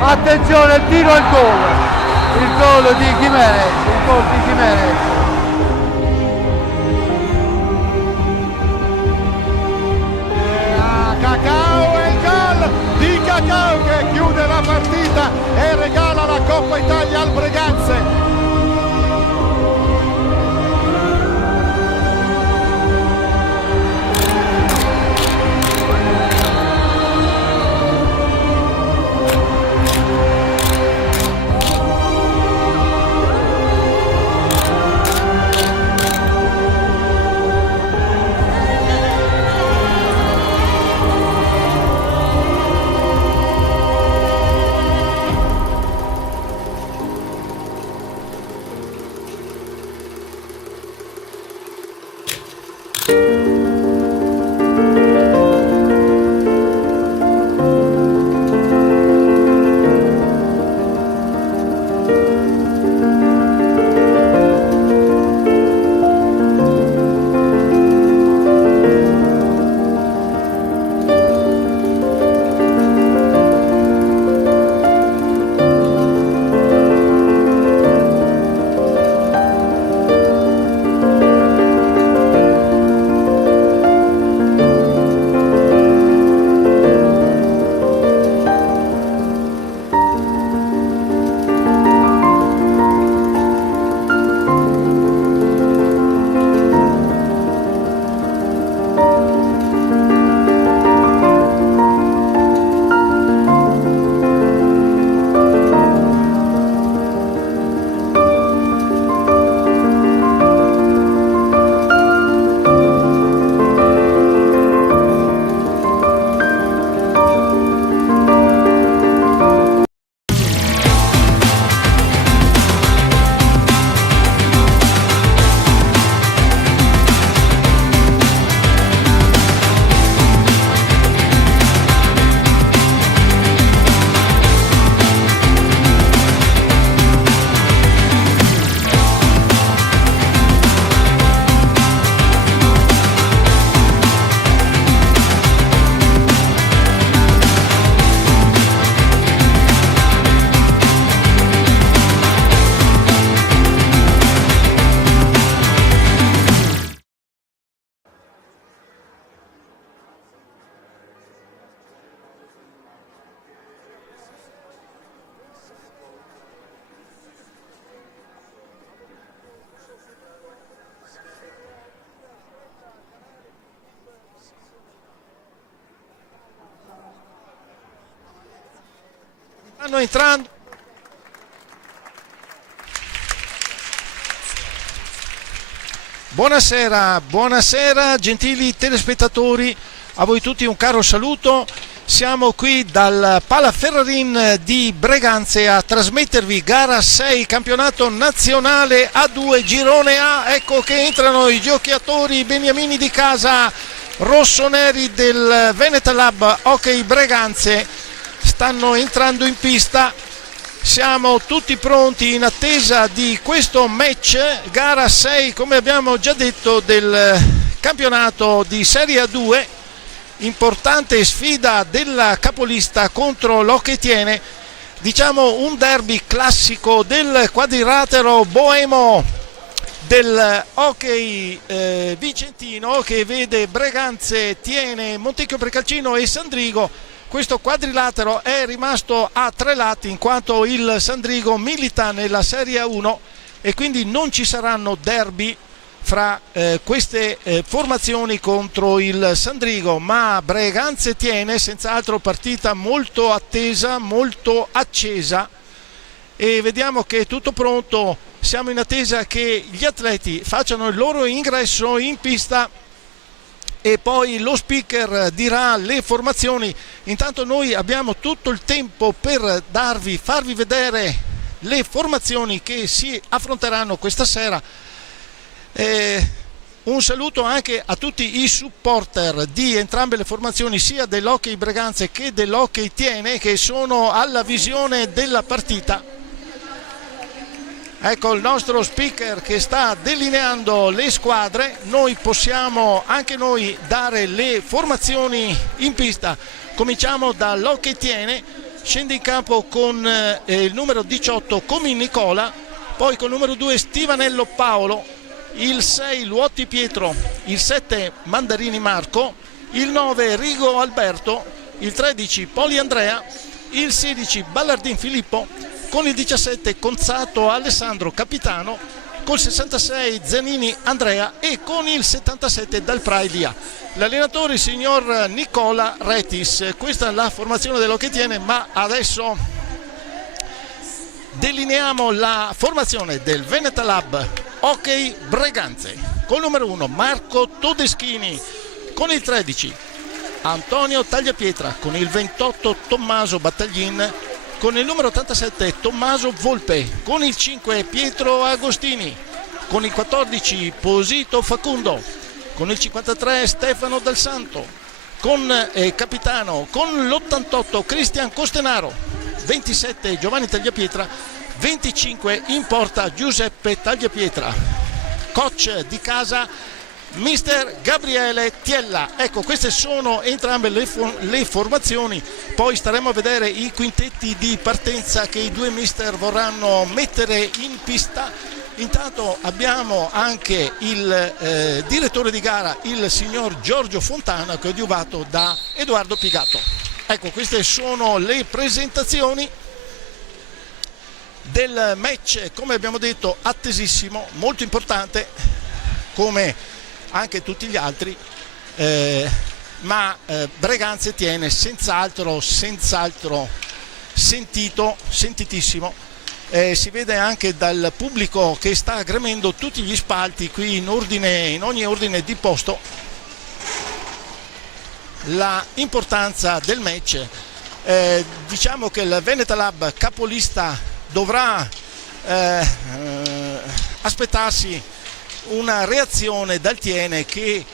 Attenzione, il tiro e il gol di Gimenez, il gol di Gimenez. Cacao e il gol di Cacao che chiude la partita e regala la Coppa Italia al Breganze. Stanno entrando. Buonasera, buonasera gentili telespettatori, a voi tutti un caro saluto. Siamo qui dal Palaferrarin di Breganze a trasmettervi gara 6 campionato nazionale A2 girone A. Ecco che entrano i giocatori beniamini di casa rossoneri del Venetalab Hockey Breganze, stanno entrando in pista. Siamo tutti pronti in attesa di questo match, gara 6 come abbiamo già detto del campionato di Serie A2, importante sfida della capolista contro l'Hockey Tiene, diciamo un derby classico del quadrilatero boemo del hockey vicentino che vede Breganze, Tiene, Montecchio Precalcino e Sandrigo. Questo quadrilatero è rimasto a 3 lati in quanto il Sandrigo milita nella Serie A1 e quindi non ci saranno derby fra queste formazioni contro il Sandrigo, ma Breganze Tiene senz'altro partita molto attesa, molto accesa, e vediamo che è tutto pronto. Siamo in attesa che gli atleti facciano il loro ingresso in pista e poi lo speaker dirà le formazioni. Intanto noi abbiamo tutto il tempo per farvi vedere le formazioni che si affronteranno questa sera. Un saluto anche a tutti i supporter di entrambe le formazioni, sia dell'Hockey Breganze che dell'Hockey Tiene, che sono alla visione della partita. Ecco il nostro speaker che sta delineando le squadre. Noi possiamo anche noi dare le formazioni in pista. Cominciamo dall'Hockey Tiene. scende in campo con il numero 18 Comin Nicola, poi con il numero 2 Stivanello Paolo, il 6 Luotti Pietro, il 7 Mandarini Marco, il 9 Rigo Alberto, il 13 Poli Andrea, il 16 Ballardin Filippo, con il 17 Conzato Alessandro Capitano, col 66 Zanini Andrea e con il 77 Dal Praidia. L'allenatore il signor Nicola Retis. Questa è la formazione dell'Hockey Tiene, ma adesso delineiamo la formazione del Veneta Lab Hockey Breganze. Col numero 1 Marco Todeschini, con il 13 Antonio Tagliapietra, con il 28 Tommaso Battaglin, con il numero 87 Tommaso Volpe, con il 5 Pietro Agostini, con il 14 Posito Facundo, con il 53 Stefano Del Santo, con capitano, con l'88 Cristian Costenaro, 27 Giovanni Tagliapietra, 25 in porta Giuseppe Tagliapietra, coach di casa mister Gabriele Tiella. Ecco, queste sono entrambe le formazioni, poi staremo a vedere i quintetti di partenza che i due mister vorranno mettere in pista. Intanto abbiamo anche il direttore di gara, il signor Giorgio Fontana, che è adiuvato da Edoardo Pigato. Ecco, queste sono le presentazioni del match, come abbiamo detto, attesissimo, molto importante come anche tutti gli altri, ma Breganze tiene senz'altro sentitissimo. Si vede anche dal pubblico che sta gremendo tutti gli spalti qui in ogni ordine di posto la importanza del match. Diciamo che il Veneta Lab capolista dovrà aspettarsi una reazione dal Tiene, che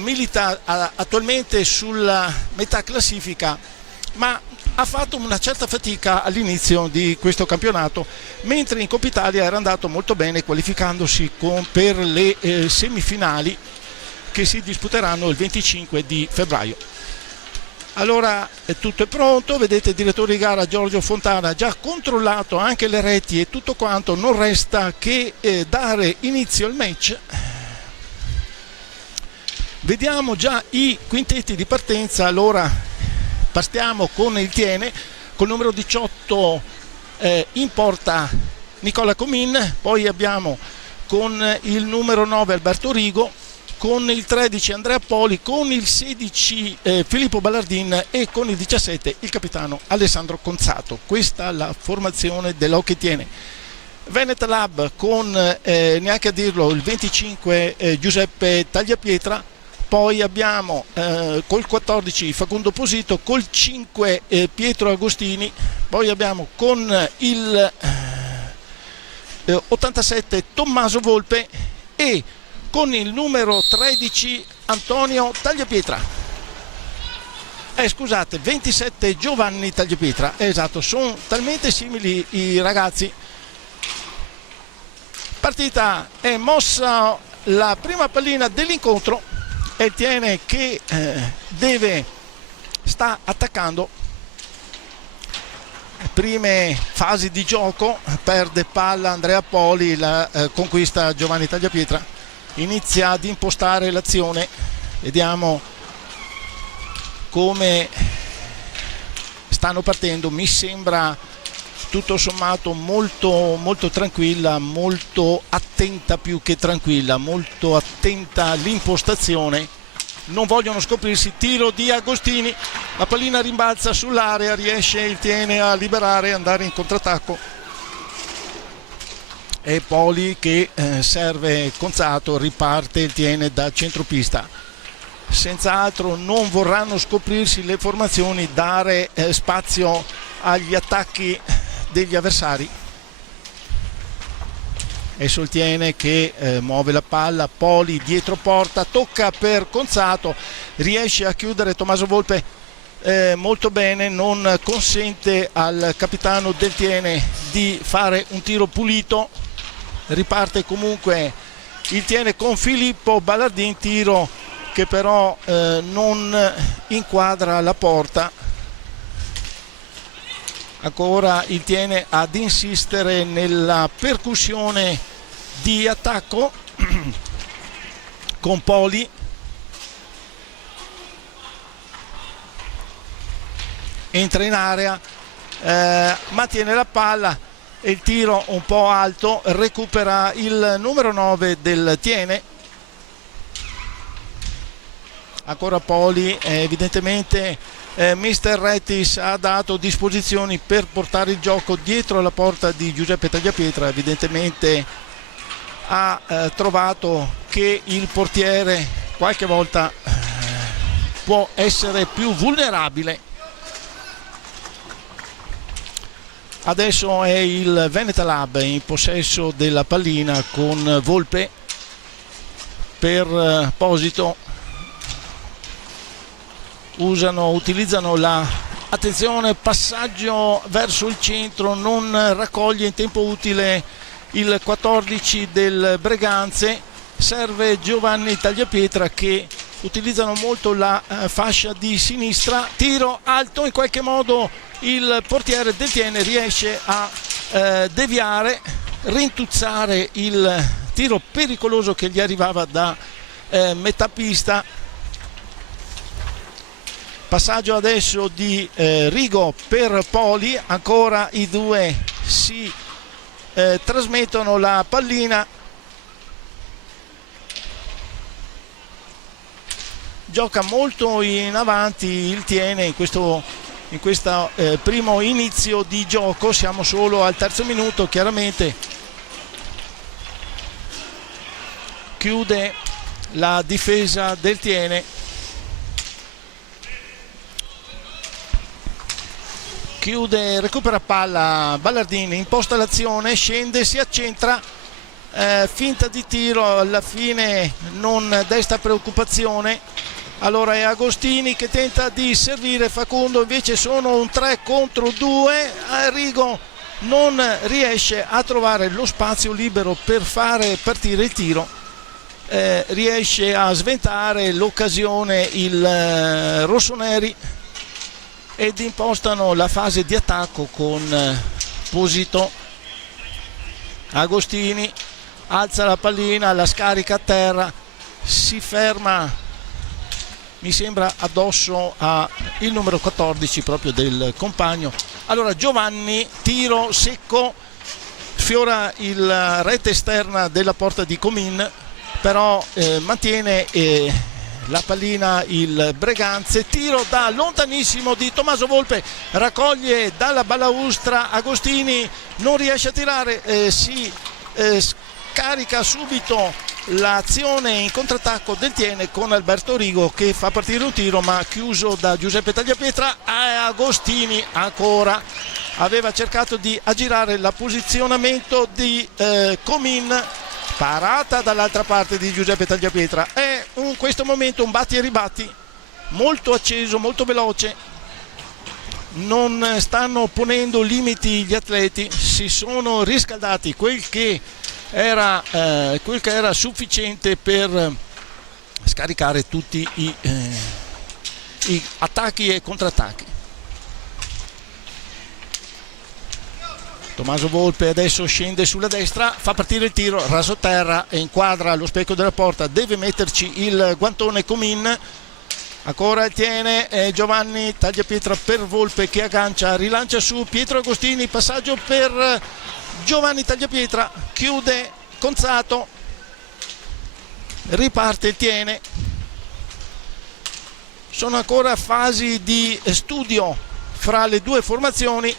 milita attualmente sulla metà classifica, ma ha fatto una certa fatica all'inizio di questo campionato, mentre in Coppa Italia era andato molto bene, qualificandosi per le semifinali che si disputeranno il 25 di febbraio. Allora tutto è pronto, vedete il direttore di gara Giorgio Fontana ha già controllato anche le reti e tutto quanto, non resta che dare inizio al match. Vediamo già i quintetti di partenza. Allora partiamo con il Tiene, col numero 18 in porta Nicola Comin, poi abbiamo con il numero 9 Alberto Rigo, con il 13 Andrea Poli, con il 16 Filippo Ballardin e con il 17 il capitano Alessandro Conzato. Questa è la formazione dell'Hockey Tiene. Veneta Lab con, neanche a dirlo, il 25 Giuseppe Tagliapietra, poi abbiamo col 14 Facundo Posito, col 5 Pietro Agostini, poi abbiamo con il 87 Tommaso Volpe e con il numero 13 Antonio Tagliapietra. Scusate, 27 Giovanni Tagliapietra. Esatto, sono talmente simili i ragazzi. Partita è mossa la prima pallina dell'incontro e il Tiene che sta attaccando. Prime fasi di gioco, perde palla Andrea Poli, la conquista Giovanni Tagliapietra. Inizia ad impostare l'azione, vediamo come stanno partendo. Mi sembra tutto sommato molto tranquilla, molto attenta, più che tranquilla, molto attenta all'impostazione. Non vogliono scoprirsi. Tiro di Agostini, la pallina rimbalza sull'area, riesce il Tiene a liberare e andare in contrattacco. E Poli che serve Conzato, riparte il Tiene da centropista. Senz'altro non vorranno scoprirsi le formazioni, dare spazio agli attacchi degli avversari. E sul Tiene che muove la palla, Poli dietro porta, tocca per Conzato, riesce a chiudere Tommaso Volpe molto bene, non consente al capitano del Tiene di fare un tiro pulito. Riparte comunque il Tiene con Filippo Ballardin, tiro che però non inquadra la porta. Ancora il Tiene ad insistere nella percussione di attacco con Poli. Entra in area, mantiene la palla e il tiro un po' alto, recupera il numero 9 del Tiene. Ancora Poli, evidentemente Mister Rettis ha dato disposizioni per portare il gioco dietro la porta di Giuseppe Tagliapietra. Evidentemente ha trovato che il portiere qualche volta può essere più vulnerabile. Adesso è il Veneta Lab in possesso della pallina con Volpe per Posito. Utilizzano la attenzione, passaggio verso il centro, non raccoglie in tempo utile il 14 del Breganze. Serve Giovanni Tagliapietra, che utilizzano molto la fascia di sinistra. Tiro alto, in qualche modo il portiere del Tiene riesce a deviare, rintuzzare il tiro pericoloso che gli arrivava da metà pista. Passaggio adesso di Rigo per Poli, ancora i due si trasmettono la pallina. Gioca molto in avanti il Tiene in questo primo inizio di gioco. Siamo solo al terzo minuto, chiaramente chiude la difesa del Tiene. Recupera palla Ballardini, imposta l'azione, scende, si accentra, finta di tiro, alla fine non desta preoccupazione. Allora è Agostini che tenta di servire Facundo, invece sono un 3 contro 2. Rigo non riesce a trovare lo spazio libero per fare partire il tiro. Riesce a sventare l'occasione il rossoneri ed impostano la fase di attacco con Posito. Agostini alza la pallina, la scarica a terra, si ferma, mi sembra addosso a il numero 14 proprio del compagno. Allora Giovanni, tiro secco, sfiora il rete esterna della porta di Comin, però mantiene la pallina il Breganze. Tiro da lontanissimo di Tommaso Volpe, raccoglie dalla balaustra Agostini, non riesce a tirare, si scarica subito l'azione in contrattacco del Tiene con Alberto Rigo che fa partire un tiro ma chiuso da Giuseppe Tagliapietra. Agostini ancora aveva cercato di aggirare la posizionamento di Comin, parata dall'altra parte di Giuseppe Tagliapietra. È in questo momento un batti e ribatti molto acceso, molto veloce. Non stanno ponendo limiti gli atleti, si sono riscaldati quel che era sufficiente per scaricare tutti i attacchi e contrattacchi. Tommaso Volpe adesso scende sulla destra, fa partire il tiro, raso terra e inquadra lo specchio della porta, deve metterci il guantone Comin. Ancora il Tiene, Giovanni Tagliapietra per Volpe che aggancia, rilancia su Pietro Agostini, passaggio per Giovanni Tagliapietra, chiude Conzato, riparte il Tiene. Sono ancora fasi di studio fra le due formazioni.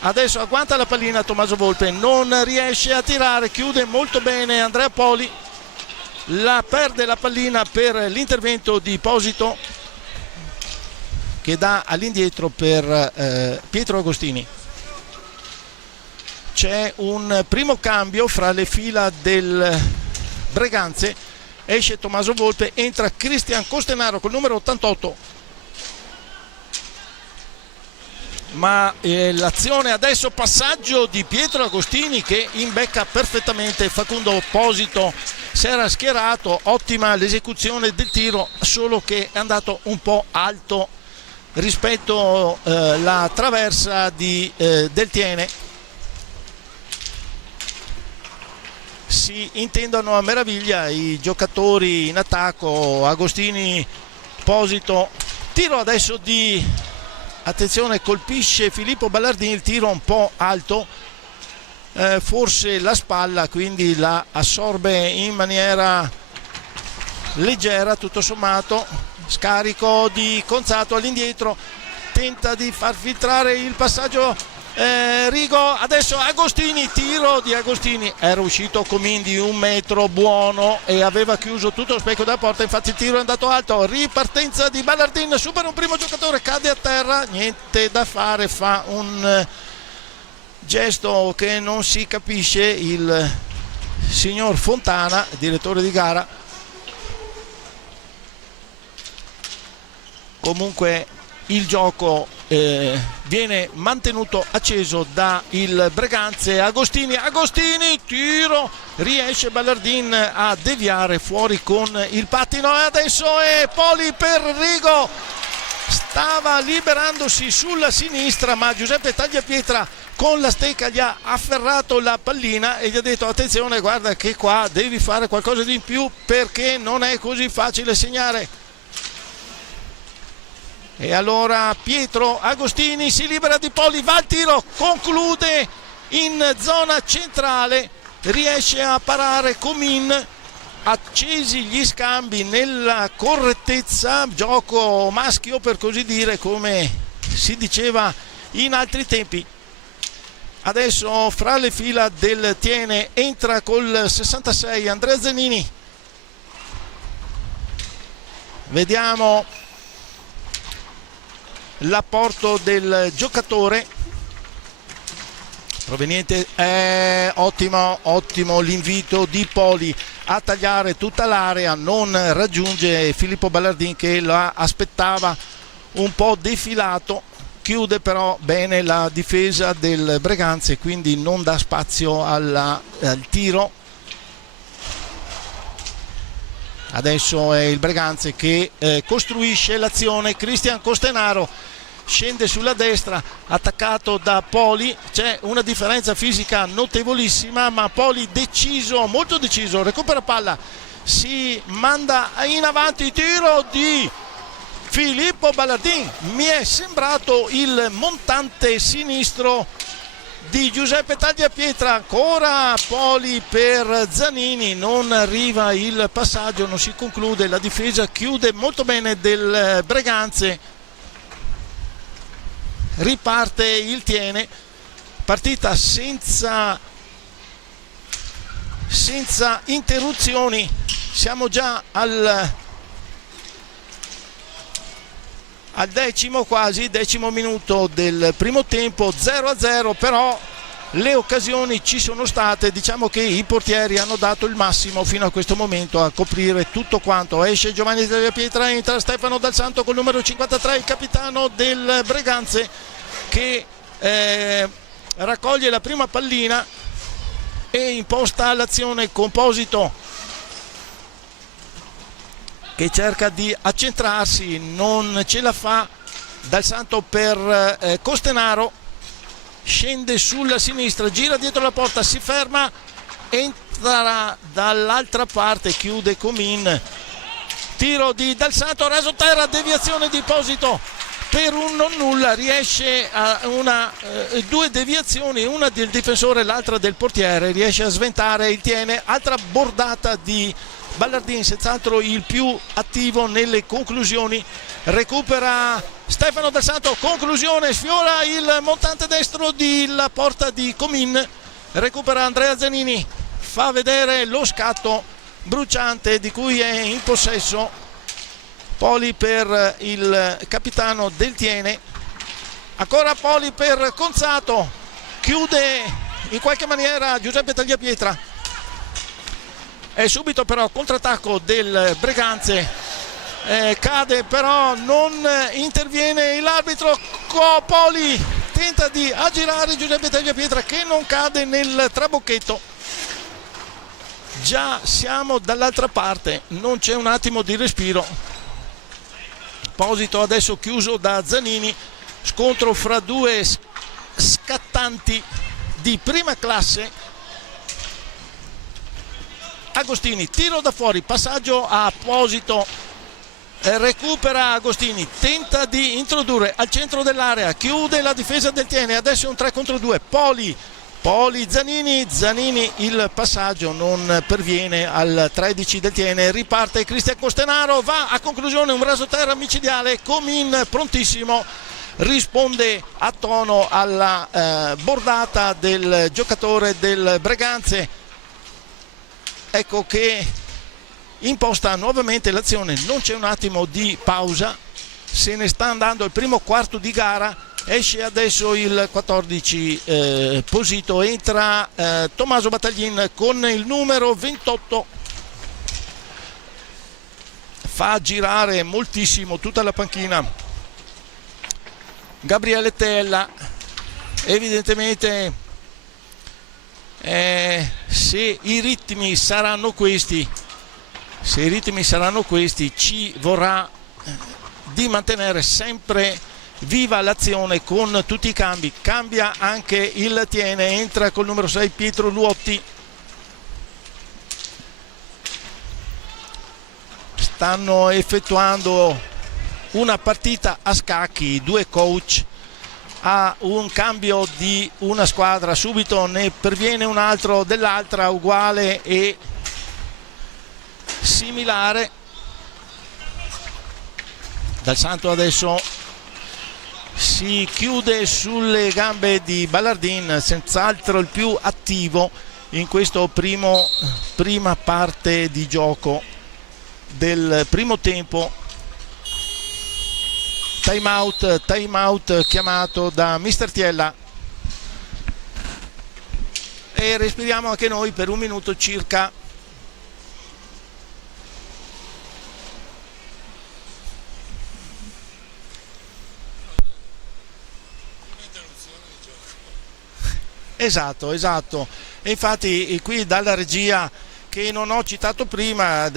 Adesso agguanta la pallina Tommaso Volpe, non riesce a tirare, chiude molto bene Andrea Poli, la perde la pallina per l'intervento di Posito che dà all'indietro per Pietro Agostini. C'è un primo cambio fra le fila del Breganze, esce Tommaso Volpe, entra Cristian Costenaro col numero 88. Ma l'azione adesso, passaggio di Pietro Agostini che imbecca perfettamente Facundo Posito, si era schierato, ottima l'esecuzione del tiro, solo che è andato un po' alto rispetto la traversa del Tiene. Si intendono a meraviglia i giocatori in attacco, Agostini, Posito. Tiro adesso di, attenzione, colpisce Filippo Ballardini, il tiro un po' alto, forse la spalla, quindi la assorbe in maniera leggera tutto sommato. Scarico di Conzato all'indietro, tenta di far filtrare il passaggio Rigo, adesso Agostini, tiro di Agostini, era uscito Comin di 1 metro buono e aveva chiuso tutto lo specchio della porta, infatti il tiro è andato alto, ripartenza di Ballardin, supera un primo giocatore, cade a terra, niente da fare, fa un gesto che non si capisce il signor Fontana, direttore di gara. Comunque il gioco viene mantenuto acceso da il Breganze. Agostini, tiro, riesce Ballardin a deviare fuori con il pattino e adesso è Poli per Rigo, stava liberandosi sulla sinistra ma Giuseppe Tagliapietra con la stecca gli ha afferrato la pallina e gli ha detto attenzione, guarda che qua devi fare qualcosa di in più perché non è così facile segnare. E allora Pietro Agostini si libera di Poli, va al tiro, conclude in zona centrale, riesce a parare Comin, accesi gli scambi nella correttezza, gioco maschio per così dire, come si diceva in altri tempi. Adesso fra le fila del Tiene entra col 66 Andrea Zanini. Vediamo l'apporto del giocatore proveniente, ottimo l'invito di Poli a tagliare tutta l'area, non raggiunge Filippo Ballardin che la aspettava un po' defilato, chiude però bene la difesa del Breganze, quindi non dà spazio al tiro. Adesso è il Breganze che costruisce l'azione, Cristian Costenaro scende sulla destra, attaccato da Poli, c'è una differenza fisica notevolissima ma Poli deciso, molto deciso, recupera palla, si manda in avanti, tiro di Filippo Ballardin, mi è sembrato il montante sinistro di Giuseppe Tagliapietra, ancora Poli per Zanini, non arriva il passaggio, non si conclude, la difesa chiude molto bene del Breganze, riparte il Tiene, partita senza interruzioni, siamo già al decimo minuto del primo tempo, 0-0, però le occasioni ci sono state, diciamo che i portieri hanno dato il massimo fino a questo momento a coprire tutto quanto. Esce Giovanni Tagliapietra, entra Stefano Dal Santo col numero 53, il capitano del Breganze, che raccoglie la prima pallina e imposta l'azione con Posito che cerca di accentrarsi, non ce la fa. Dal Santo per Costenaro, scende sulla sinistra, gira dietro la porta, si ferma, entra dall'altra parte, chiude Comin, tiro di Dal Santo, raso terra, deviazione di Posito per un non nulla, riesce a due deviazioni, una del difensore e l'altra del portiere, riesce a sventare il Tiene. Altra bordata di Ballardin, senz'altro il più attivo nelle conclusioni, recupera Stefano Dal Santo, conclusione, sfiora il montante destro della porta di Comin, recupera Andrea Zanini, fa vedere lo scatto bruciante di cui è in possesso Poli per il capitano del Tiene, ancora Poli per Conzato, chiude in qualche maniera Giuseppe Tagliapietra, è subito però contrattacco del Breganze, cade però non interviene l'arbitro, Poli tenta di aggirare Giuseppe Tagliapietra che non cade nel trabocchetto. Già siamo dall'altra parte, non c'è un attimo di respiro. Esposito adesso chiuso da Zanini, scontro fra due scattanti di prima classe. Agostini, tiro da fuori, passaggio a Esposito, recupera Agostini, tenta di introdurre al centro dell'area, chiude la difesa del Tiene, adesso è un 3 contro 2, Poli, Zanini, il passaggio non perviene al 13 del Tiene, riparte Cristian Costenaro, va a conclusione un rasoterra micidiale, Comin prontissimo, risponde a tono alla bordata del giocatore del Breganze. Ecco che imposta nuovamente l'azione, non c'è un attimo di pausa, se ne sta andando il primo quarto di gara, esce adesso il 14 Posito, entra Tommaso Battaglin con il numero 28, fa girare moltissimo tutta la panchina Gabriele Tella, evidentemente se i ritmi saranno questi, ci vorrà di mantenere sempre viva l'azione con tutti i cambi. Cambia anche il Tiene, entra col numero 6 Pietro Luotti. Stanno effettuando una partita a scacchi, due coach a un cambio di una squadra, subito ne perviene un altro dell'altra, uguale e similare. Dal Santo adesso si chiude sulle gambe di Ballardin, senz'altro il più attivo in questo prima parte di gioco del primo tempo. Time out chiamato da mister Tiella e respiriamo anche noi per un minuto circa. Esatto, e infatti qui dalla regia, che non ho citato prima,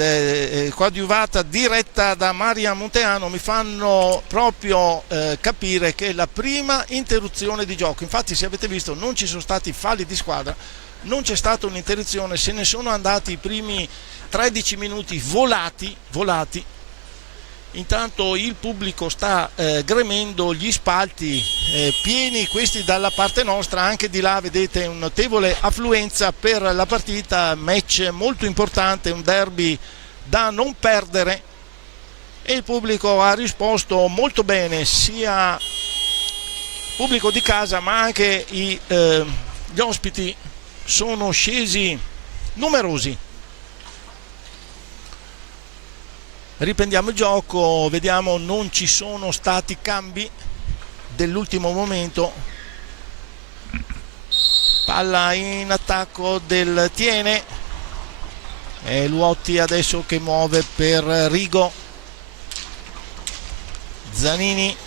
coadiuvata diretta da Maria Monteano, mi fanno proprio capire che la prima interruzione di gioco, infatti se avete visto non ci sono stati falli di squadra, non c'è stata un'interruzione, se ne sono andati i primi 13 minuti volati. Intanto il pubblico sta gremendo, gli spalti pieni, questi dalla parte nostra, anche di là vedete un notevole affluenza per la partita, match molto importante, un derby da non perdere, e il pubblico ha risposto molto bene, sia pubblico di casa ma anche gli ospiti sono scesi numerosi. Riprendiamo il gioco, vediamo, non ci sono stati cambi dell'ultimo momento. Palla in attacco del Tiene, e Luotti adesso che muove per Rigo. Zanini,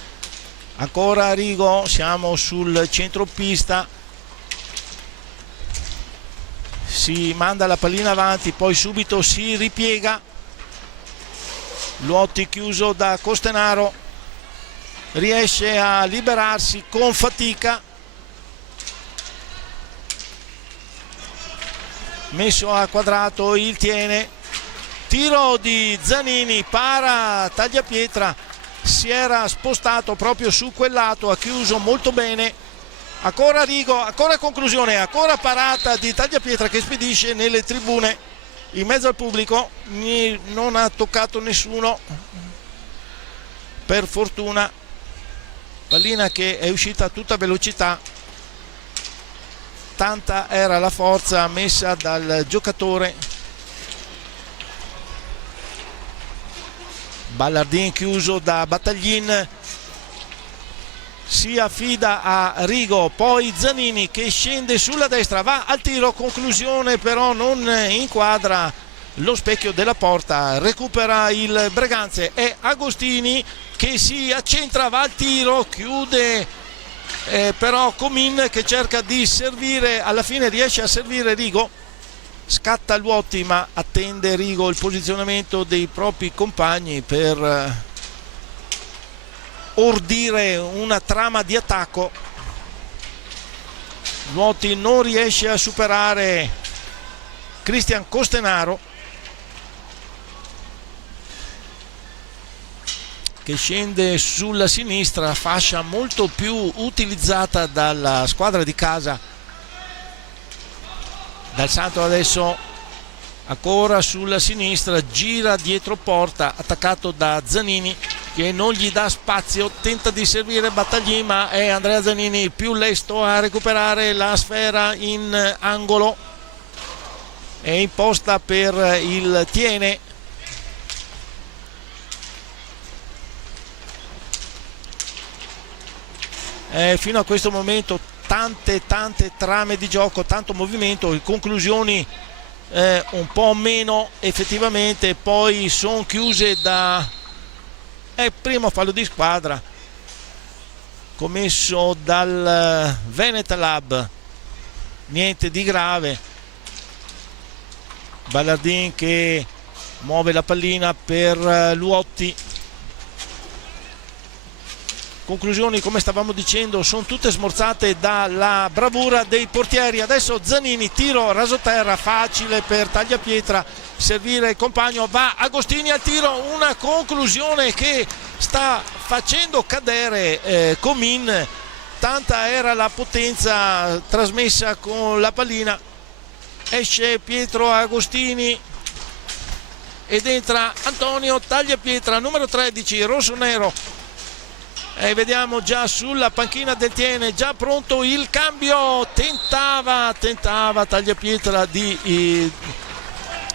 ancora Rigo, siamo sul centropista, si manda la pallina avanti, poi subito si ripiega. Luotti chiuso da Costenaro, riesce a liberarsi con fatica, messo a quadrato il Tiene, tiro di Zanini, para Tagliapietra, si era spostato proprio su quel lato, ha chiuso molto bene, ancora Rigo, ancora conclusione, ancora parata di Tagliapietra che spedisce nelle tribune in mezzo al pubblico, non ha toccato nessuno per fortuna, pallina che è uscita a tutta velocità, tanta era la forza messa dal giocatore. Ballardin chiuso da Battaglin, si affida a Rigo, poi Zanini che scende sulla destra, va al tiro, conclusione però non inquadra lo specchio della porta, recupera il Breganze, è Agostini che si accentra, va al tiro, chiude però Comin che cerca di servire, alla fine riesce a servire Rigo, scatta Luotti ma attende Rigo il posizionamento dei propri compagni per ordire una trama di attacco. Luotti non riesce a superare Cristian Costenaro, che scende sulla sinistra, fascia molto più utilizzata dalla squadra di casa. Dal Santo adesso ancora sulla sinistra, gira dietro porta, attaccato da Zanini che non gli dà spazio, tenta di servire Battaglin, ma è Andrea Zanini più lesto a recuperare la sfera in angolo. È imposta per il Tiene. Fino a questo momento tante trame di gioco, tanto movimento, le conclusioni un po' meno effettivamente, poi sono chiuse da primo fallo di squadra commesso dal Venet Lab, niente di grave. Ballardin che muove la pallina per Luotti. Conclusioni, come stavamo dicendo, sono tutte smorzate dalla bravura dei portieri. Adesso Zanini, tiro rasoterra facile per Tagliapietra, servire il compagno, va Agostini al tiro, una conclusione che sta facendo cadere Comin, tanta era la potenza trasmessa con la pallina. Esce Pietro Agostini ed entra Antonio Tagliapietra, numero 13, rossonero. E vediamo già sulla panchina del Tiene, già pronto il cambio, tentava Tagliapietra di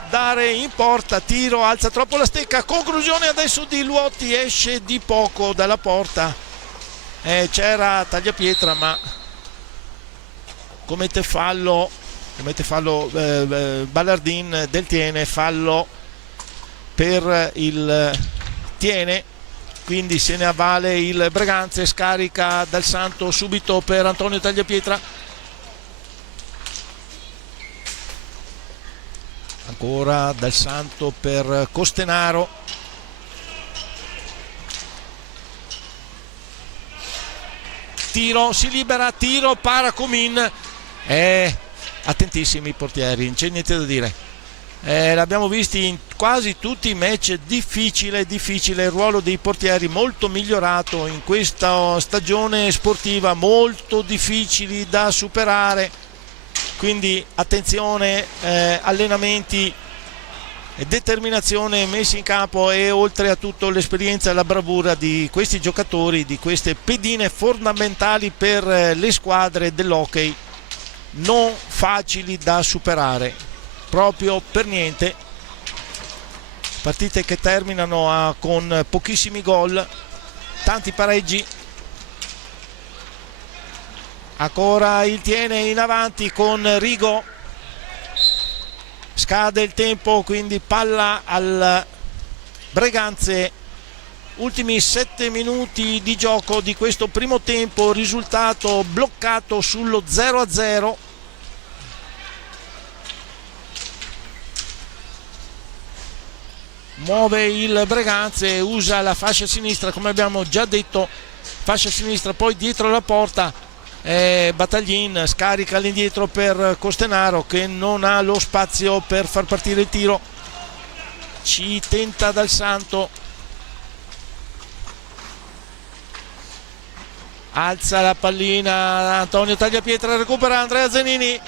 dare in porta, tiro, alza troppo la stecca, conclusione adesso di Luotti, esce di poco dalla porta, c'era Tagliapietra ma commette fallo Ballardin del Tiene, fallo per il Tiene. Quindi se ne avvale il Breganze, scarica dal Santo subito per Antonio Tagliapietra. Ancora dal Santo per Costenaro. Tiro, si libera, tiro, para Comin. Attentissimi i portieri, non c'è niente da dire. L'abbiamo visti in quasi tutti i match, difficile il ruolo dei portieri, molto migliorato in questa stagione sportiva, molto difficili da superare, quindi attenzione, allenamenti e determinazione messi in campo, e oltre a tutto l'esperienza e la bravura di questi giocatori, di queste pedine fondamentali per le squadre dell'hockey, non facili da superare proprio per niente. Partite che terminano con pochissimi gol, tanti pareggi. Ancora il Tiene in avanti con Rigo, scade il tempo, quindi palla al Breganze. Ultimi 7 minuti di gioco di questo primo tempo, risultato bloccato sullo 0-0. Muove il Breganze, usa la fascia sinistra, come abbiamo già detto, fascia sinistra, poi dietro la porta Battaglin, scarica all'indietro per Costenaro che non ha lo spazio per far partire il tiro, ci tenta dal Santo, alza la pallina Antonio Tagliapietra, recupera Andrea Zanini,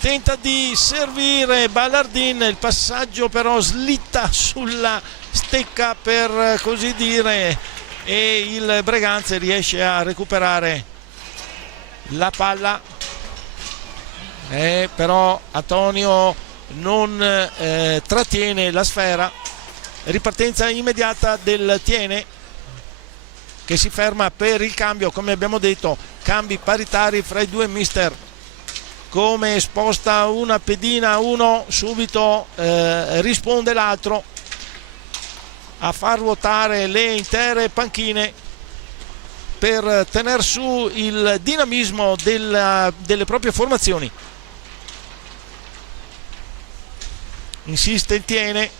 tenta di servire Ballardin, il passaggio però slitta sulla stecca per così dire, e il Breganze riesce a recuperare la palla, però Antonio non trattiene la sfera. Ripartenza immediata del Tiene che si ferma per il cambio, come abbiamo detto, cambi paritari fra i due mister. Come sposta una pedina uno, subito risponde l'altro a far ruotare le intere panchine per tenere su il dinamismo delle proprie formazioni. Insiste il Tiene,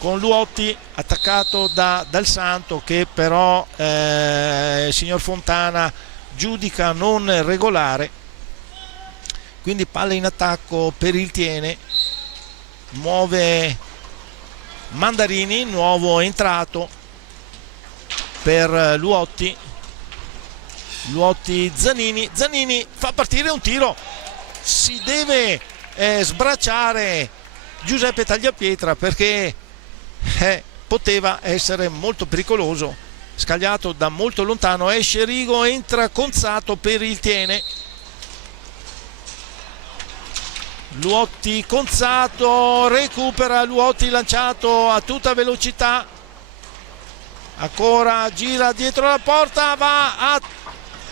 con Luotti attaccato dal Santo, che però il signor Fontana giudica non regolare. Quindi palla in attacco per il Tiene, muove Mandarini, nuovo entrato per Luotti. Zanini fa partire un tiro, si deve sbracciare Giuseppe Tagliapietra, perché poteva essere molto pericoloso, scagliato da molto lontano. Esce Rigo, entra Conzato per il Tiene. Luotti, Conzato, recupera Luotti, lanciato a tutta velocità, ancora gira dietro la porta, va a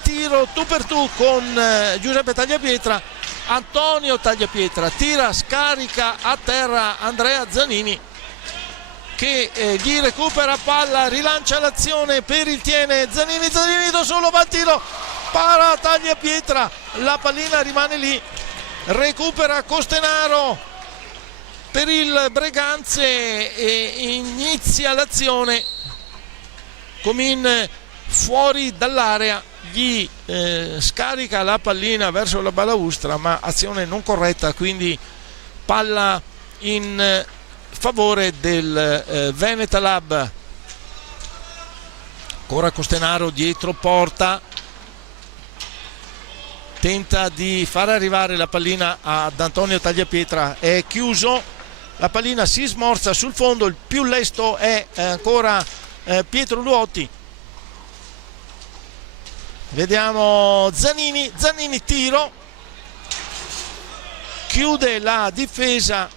tiro tu per tu con Giuseppe Tagliapietra. Antonio Tagliapietra tira, scarica a terra Andrea Zanini, che gli recupera palla, rilancia l'azione per il Tiene. Zanini da solo, va al tiro, para Tagliapietra, la pallina rimane lì. Recupera Costenaro per il Breganze e inizia l'azione. Comin fuori dall'area, gli scarica la pallina verso la balaustra, ma azione non corretta, quindi palla in favore del Veneta Lab. Ancora Costenaro dietro porta, tenta di far arrivare la pallina ad Antonio Tagliapietra, è chiuso, la pallina si smorza sul fondo, il più lesto è ancora Pietro Luotti. Vediamo Zanini, tiro, chiude la difesa,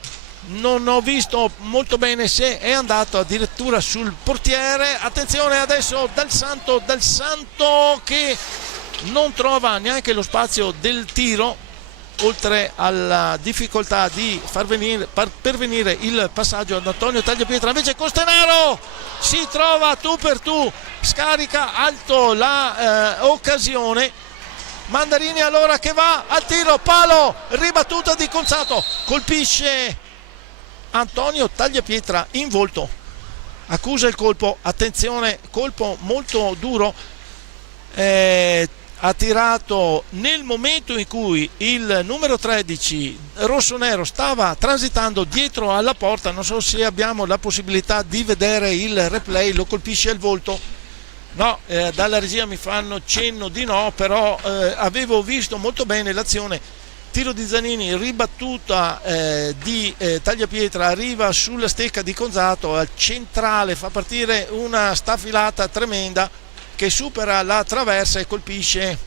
non ho visto molto bene se è andato addirittura sul portiere. Attenzione adesso dal Santo che non trova neanche lo spazio del tiro, oltre alla difficoltà di far pervenire il passaggio ad Antonio Tagliapietra. Invece Costenaro si trova tu per tu, scarica alto la occasione. Mandarini allora che va al tiro, palo, ribattuta di Conzato, colpisce Antonio Tagliapietra in volto, accusa il colpo, attenzione, colpo molto duro. Ha tirato nel momento in cui il numero 13 rossonero stava transitando dietro alla porta. Non so se abbiamo la possibilità di vedere il replay, lo colpisce al volto. No, dalla regia mi fanno cenno di no, però avevo visto molto bene l'azione. Tiro di Zanini, ribattuta di Tagliapietra, arriva sulla stecca di Conzato al centrale, fa partire una staffilata tremenda che supera la traversa e colpisce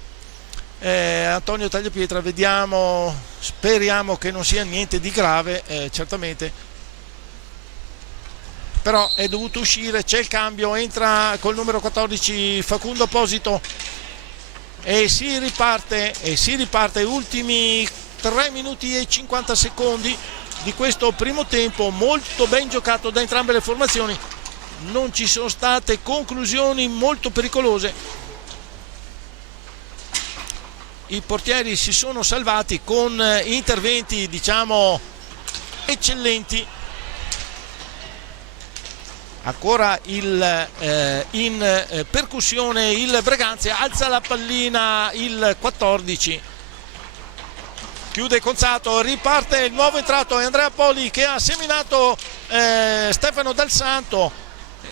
Antonio Tagliapietra. Vediamo, speriamo che non sia niente di grave, certamente, però è dovuto uscire, c'è il cambio, entra col numero 14 Facundo Posito e si riparte, ultimi 3 minuti e 50 secondi di questo primo tempo, molto ben giocato da entrambe le formazioni. Non ci sono state conclusioni molto pericolose, i portieri si sono salvati con interventi diciamo eccellenti. Ancora in percussione il Breganze, alza la pallina il 14, chiude Conzato, riparte il nuovo entrato, è Andrea Poli che ha seminato Stefano Dal Santo,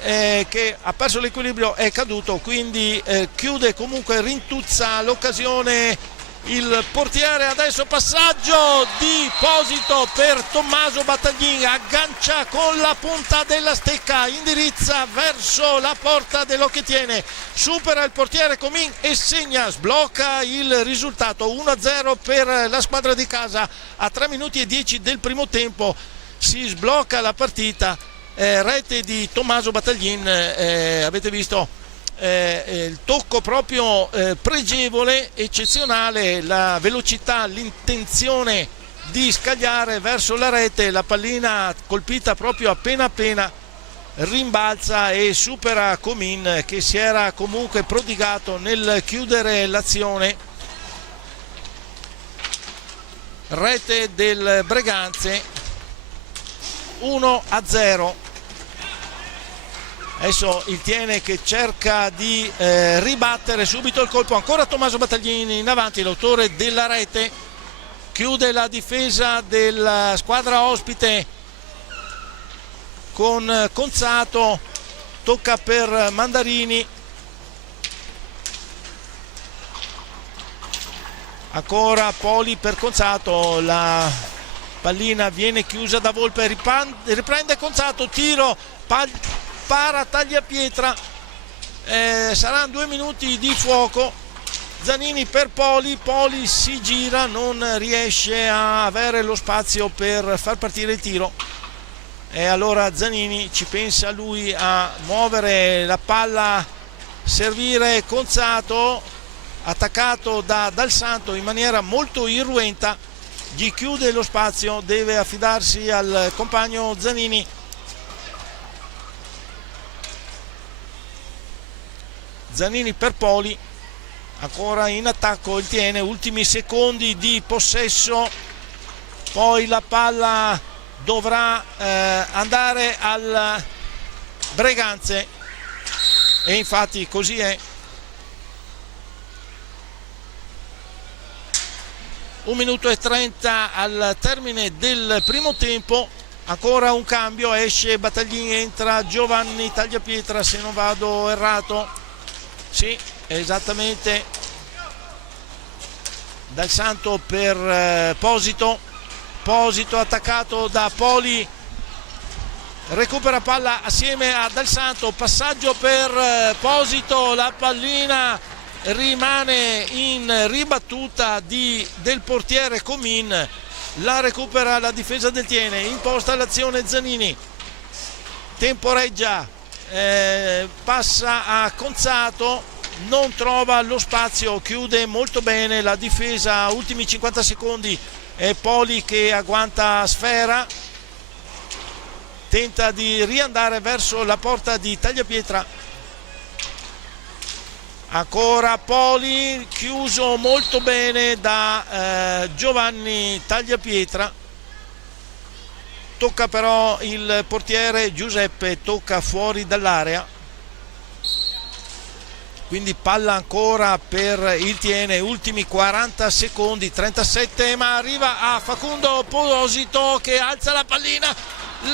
che ha perso l'equilibrio, è caduto, quindi chiude comunque, rintuzza l'occasione il portiere. Adesso passaggio di Posito per Tommaso Battaglin, aggancia con la punta della stecca, indirizza verso la porta dell'Occhetiene, supera il portiere Comin e segna, sblocca il risultato 1-0 per la squadra di casa. A 3 minuti e 10 del primo tempo si sblocca la partita. Rete di Tommaso Battaglin, avete visto il tocco proprio pregevole, eccezionale, la velocità, l'intenzione di scagliare verso la rete, la pallina colpita proprio appena rimbalza e supera Comin, che si era comunque prodigato nel chiudere l'azione. Rete del Breganze, 1-0. Adesso il Tiene che cerca di ribattere subito il colpo, ancora Tommaso Battaglini in avanti, l'autore della rete, chiude la difesa della squadra ospite con Conzato, tocca per Mandarini, ancora Poli per Conzato, la pallina viene chiusa da Volpe, riprende Conzato, tiro, para tagliapietra, saranno 2 minuti di fuoco. Zanini per Poli, Poli si gira, non riesce a avere lo spazio per far partire il tiro e allora Zanini ci pensa lui a muovere la palla, servire Conzato, attaccato da Dal Santo in maniera molto irruenta, gli chiude lo spazio, deve affidarsi al compagno Zanini. Zanini per Poli, ancora in attacco il Tiene, ultimi secondi di possesso, poi la palla dovrà andare al Breganze e infatti così è. 1 minuto e 30 al termine del primo tempo, ancora un cambio, esce Battaglini, entra Giovanni Tagliapietra, se non vado errato, sì, esattamente, Dal Santo per Posito, attaccato da Poli, recupera palla assieme a Dal Santo, passaggio per Posito, la pallina rimane in ribattuta del portiere Comin, la recupera la difesa del Tiene, imposta l'azione Zanini, temporeggia, passa a Conzato, non trova lo spazio, chiude molto bene la difesa, ultimi 50 secondi, è Poli che agguanta Sfera, tenta di riandare verso la porta di Tagliapietra, ancora Poli, chiuso molto bene da Giovanni Tagliapietra, tocca però il portiere Giuseppe, tocca fuori dall'area, quindi palla ancora per il Tiene, ultimi 40 secondi, 37, ma arriva a Facundo Posito che alza la pallina,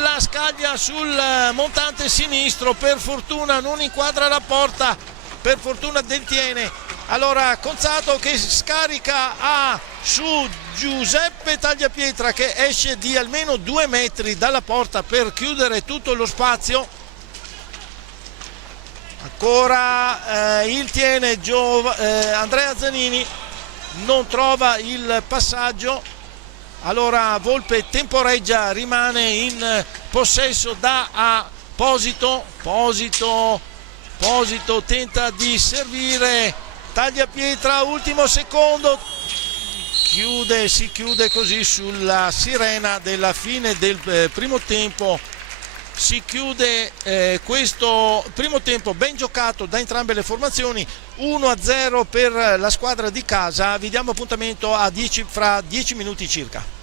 la scaglia sul montante sinistro, per fortuna non inquadra la porta, per fortuna del Tiene. Allora Conzato che scarica su Giuseppe Tagliapietra che esce di almeno 2 metri dalla porta per chiudere tutto lo spazio, ancora il Tiene, Andrea Zanini non trova il passaggio, allora Volpe temporeggia, rimane in possesso da Posito, tenta di servire Tagliapietra, ultimo secondo, si chiude così sulla sirena della fine del primo tempo, si chiude questo primo tempo ben giocato da entrambe le formazioni, 1-0 per la squadra di casa. Vi diamo appuntamento fra 10 minuti circa.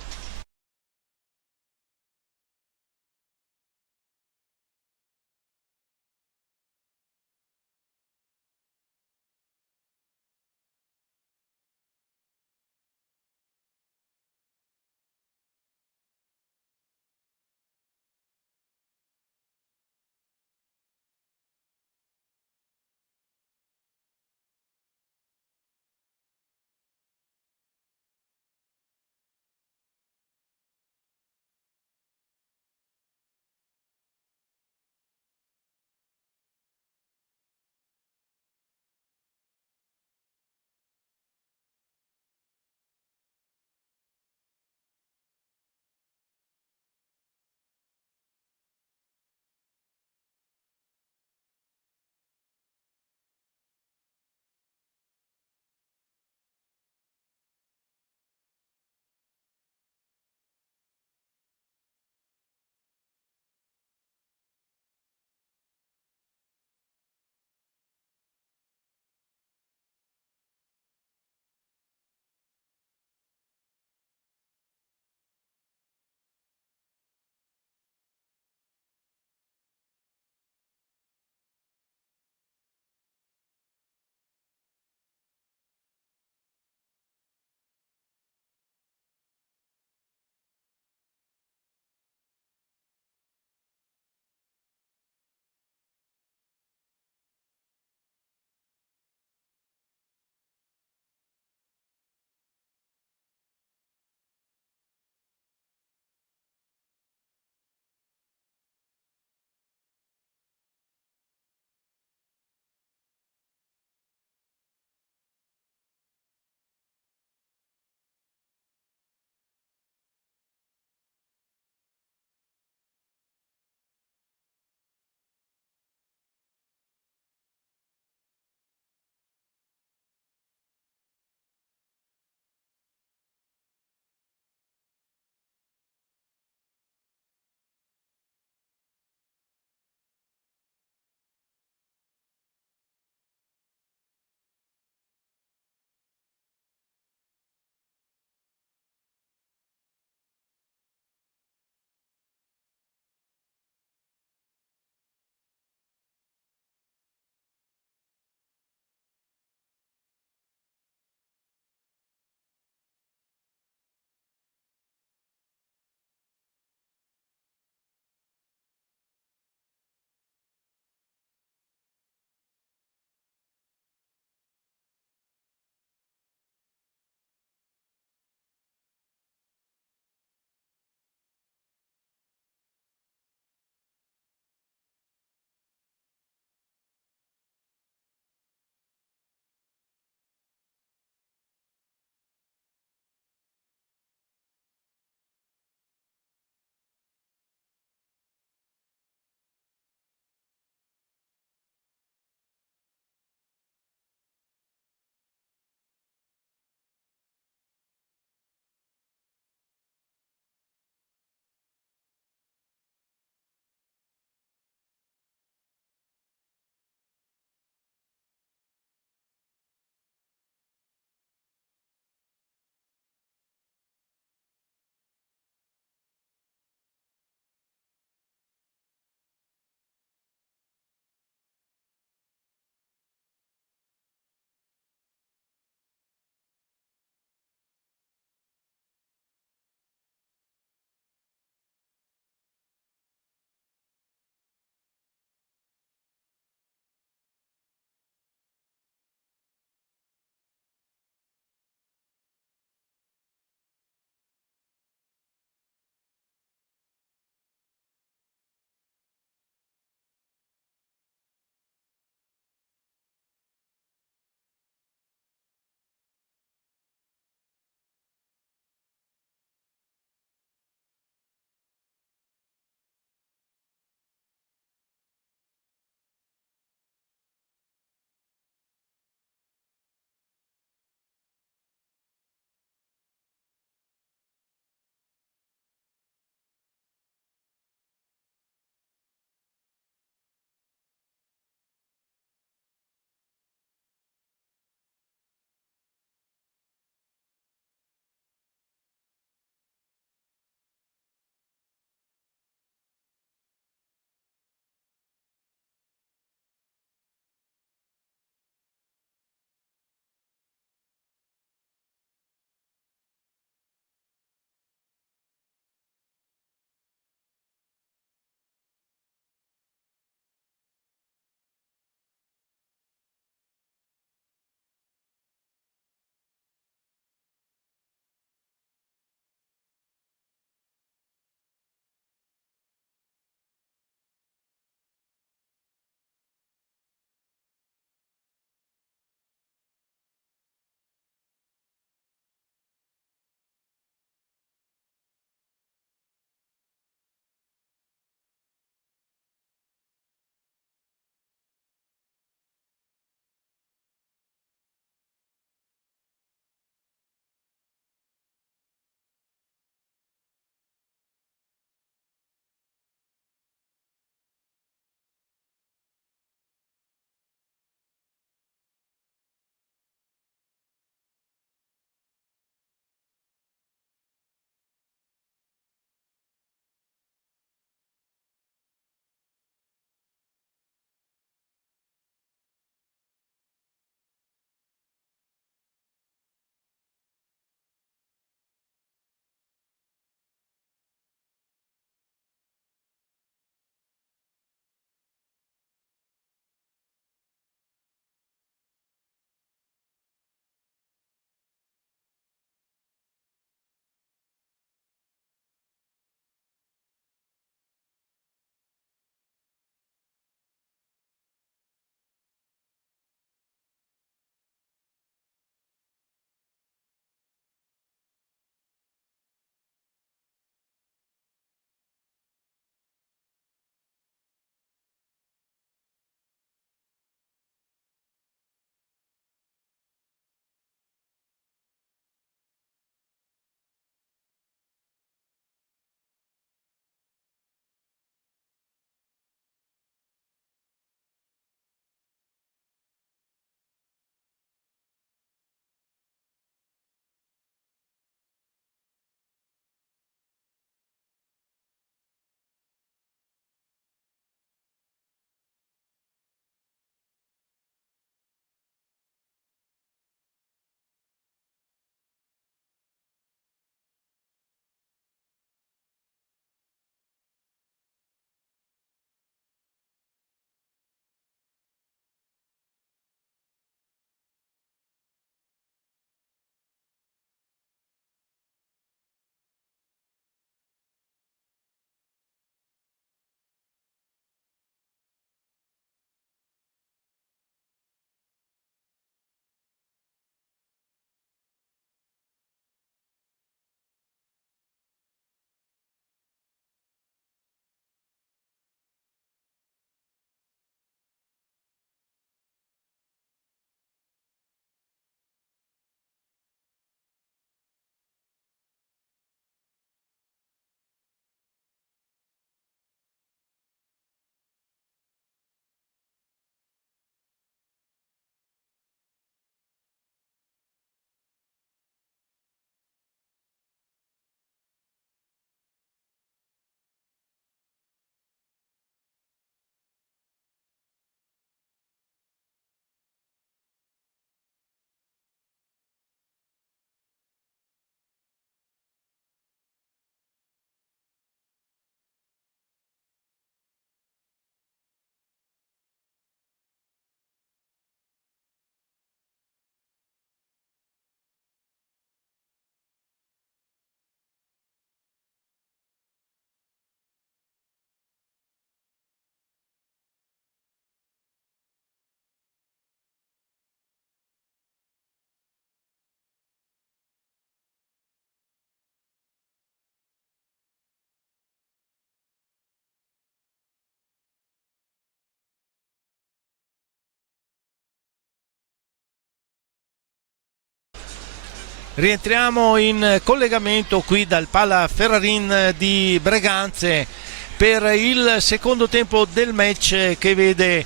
Rientriamo in collegamento qui dal Pala Ferrarin di Breganze per il secondo tempo del match che vede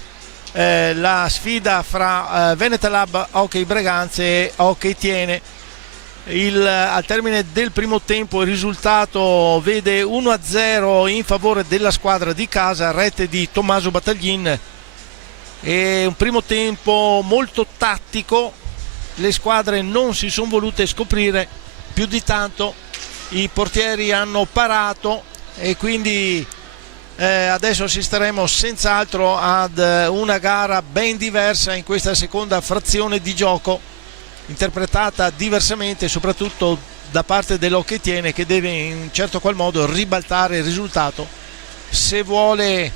la sfida fra Veneta Lab Hockey Breganze e Hockey Tiene. Al termine del primo tempo il risultato vede 1-0 in favore della squadra di casa, rete di Tommaso Battaglin. E un primo tempo molto tattico, le squadre non si sono volute scoprire più di tanto, i portieri hanno parato e quindi adesso assisteremo senz'altro ad una gara ben diversa in questa seconda frazione di gioco, interpretata diversamente soprattutto da parte dell'Hockey Tiene, che deve in un certo qual modo ribaltare il risultato se vuole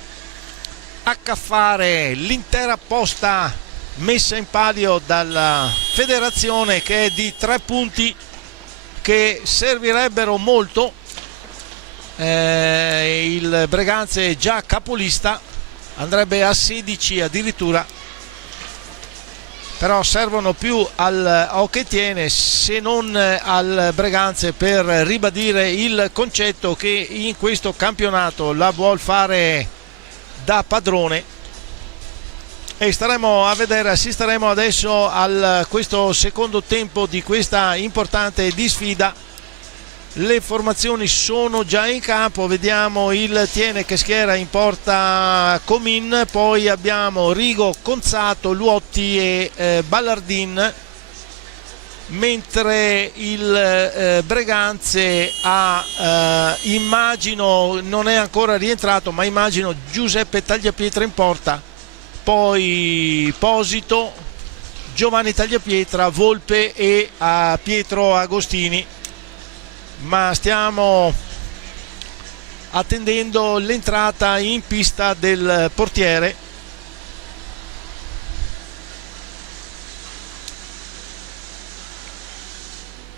accaffare l'intera posta messa in palio dalla federazione, che è di 3 punti che servirebbero molto. Il Breganze è già capolista, andrebbe a 16 addirittura, però servono più al Hockey Tiene se non al Breganze per ribadire il concetto che in questo campionato la vuol fare da padrone. E staremo a vedere, assisteremo adesso a questo secondo tempo di questa importante disfida. Le formazioni sono già in campo, vediamo il Tiene che schiera in porta Comin, poi abbiamo Rigo, Conzato, Luotti e Ballardin, mentre il Breganze ha immagino, non è ancora rientrato, ma immagino Giuseppe Tagliapietra in porta, poi Posito, Giovanni Tagliapietra, Volpe e Pietro Agostini. Ma stiamo attendendo l'entrata in pista del portiere.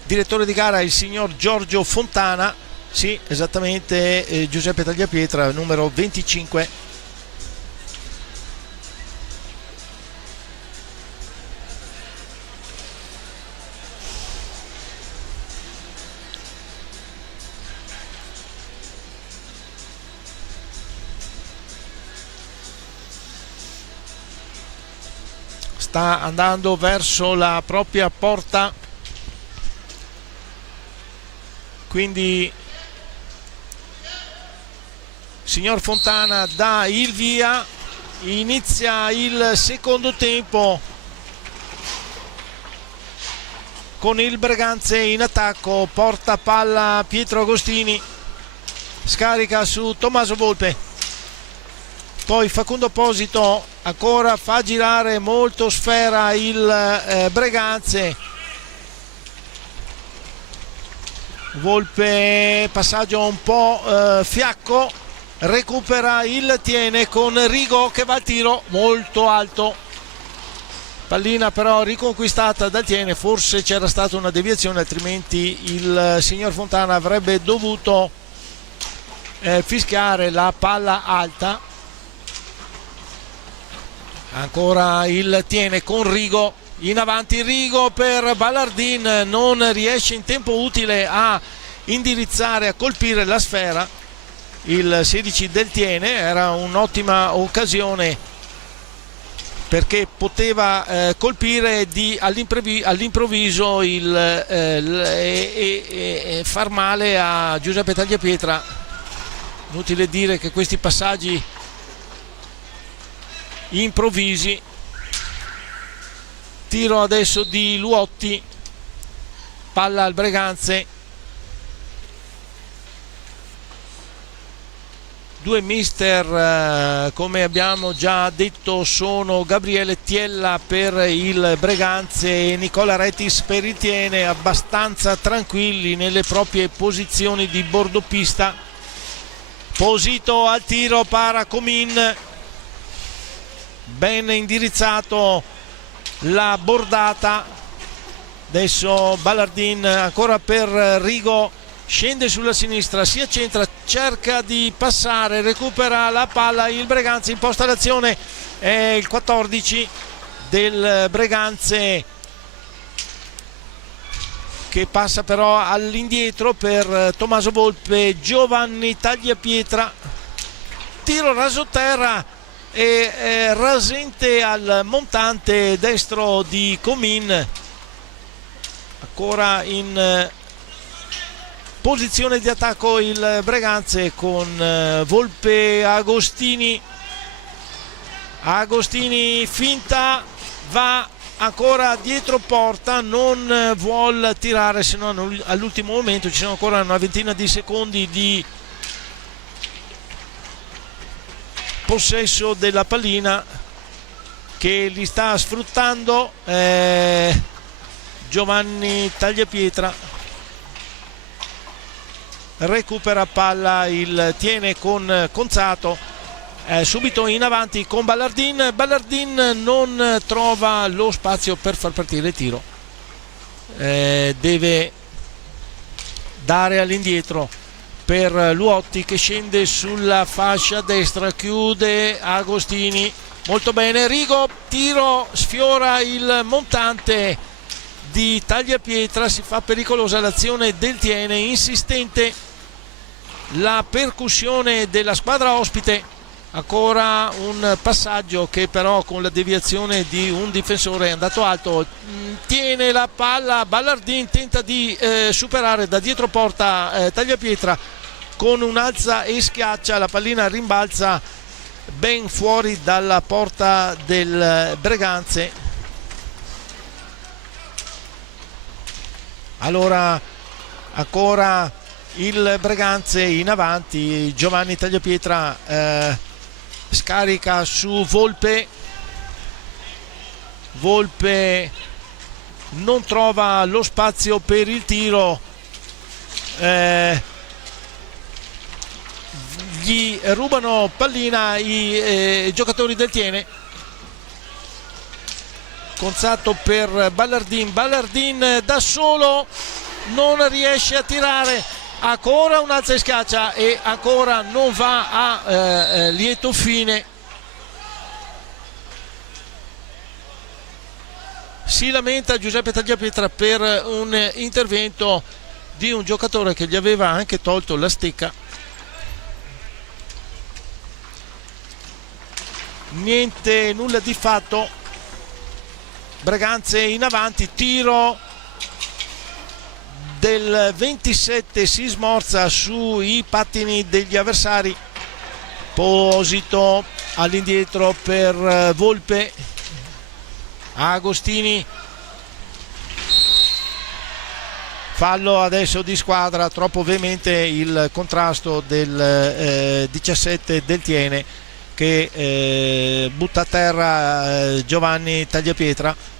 Direttore di gara il signor Giorgio Fontana, sì, esattamente, Giuseppe Tagliapietra, numero 25. Sta andando verso la propria porta, quindi signor Fontana dà il via, inizia il secondo tempo con il Breganze in attacco, porta palla Pietro Agostini, scarica su Tommaso Volpe, poi Facundo Posito ancora fa girare molto sfera il Breganze, Volpe passaggio un po' fiacco, recupera il Tiene con Rigo che va al tiro molto alto, pallina però riconquistata dal Tiene, forse c'era stata una deviazione, altrimenti il signor Fontana avrebbe dovuto fischiare la palla alta. Ancora il Tiene con Rigo, in avanti Rigo per Ballardin, non riesce in tempo utile a indirizzare, a colpire la sfera il 16 del Tiene. Era un'ottima occasione perché poteva colpire all'improvviso e far male a Giuseppe Tagliapietra. Inutile dire che questi passaggi improvvisi. Tiro adesso di Luotti, palla al Breganze, 2 mister come abbiamo già detto sono Gabriele Tiella per il Breganze e Nicola Retis per il Tiene, abbastanza tranquilli nelle proprie posizioni di bordopista. Posito al tiro, para Comin, ben indirizzato la bordata, adesso Ballardin ancora per Rigo, scende sulla sinistra, si accentra, cerca di passare, recupera la palla il Breganze, imposta l'azione, è il 14 del Breganze che passa però all'indietro per Tommaso Volpe. Giovanni Tagliapietra, tiro rasoterra e rasente al montante destro di Comin, ancora in posizione di attacco il Breganze con Volpe. Agostini finta, va ancora dietro porta, non vuol tirare, se no all'ultimo momento ci sono ancora una ventina di secondi di possesso della pallina che li sta sfruttando Giovanni Tagliapietra. Recupera palla, il tiene con Conzato, subito in avanti con Ballardin non trova lo spazio per far partire il tiro, deve dare all'indietro per Luotti che scende sulla fascia destra, chiude Agostini molto bene. Rigo, tiro, sfiora il montante di Tagliapietra, si fa pericolosa l'azione del Tiene, insistente la percussione della squadra ospite, ancora un passaggio che però con la deviazione di un difensore è andato alto. Tiene la palla Ballardin, tenta di superare da dietro porta Tagliapietra con un'alza e schiaccia, la pallina rimbalza ben fuori dalla porta del Breganze. Allora ancora il Breganze in avanti, Giovanni Tagliapietra scarica su Volpe non trova lo spazio per il tiro, gli rubano pallina i giocatori del Tiene. Conzato per Ballardin da solo non riesce a tirare, ancora un'alza e schiaccia e ancora non va a lieto fine. Si lamenta Giuseppe Tagliapietra per un intervento di un giocatore che gli aveva anche tolto la stecca. Nulla di fatto. Breganze in avanti, tiro del 27, si smorza sui pattini degli avversari. Posito all'indietro per Volpe. Agostini, fallo adesso di squadra, troppo veemente il contrasto del 17 del Tiene che butta a terra Giovanni Tagliapietra.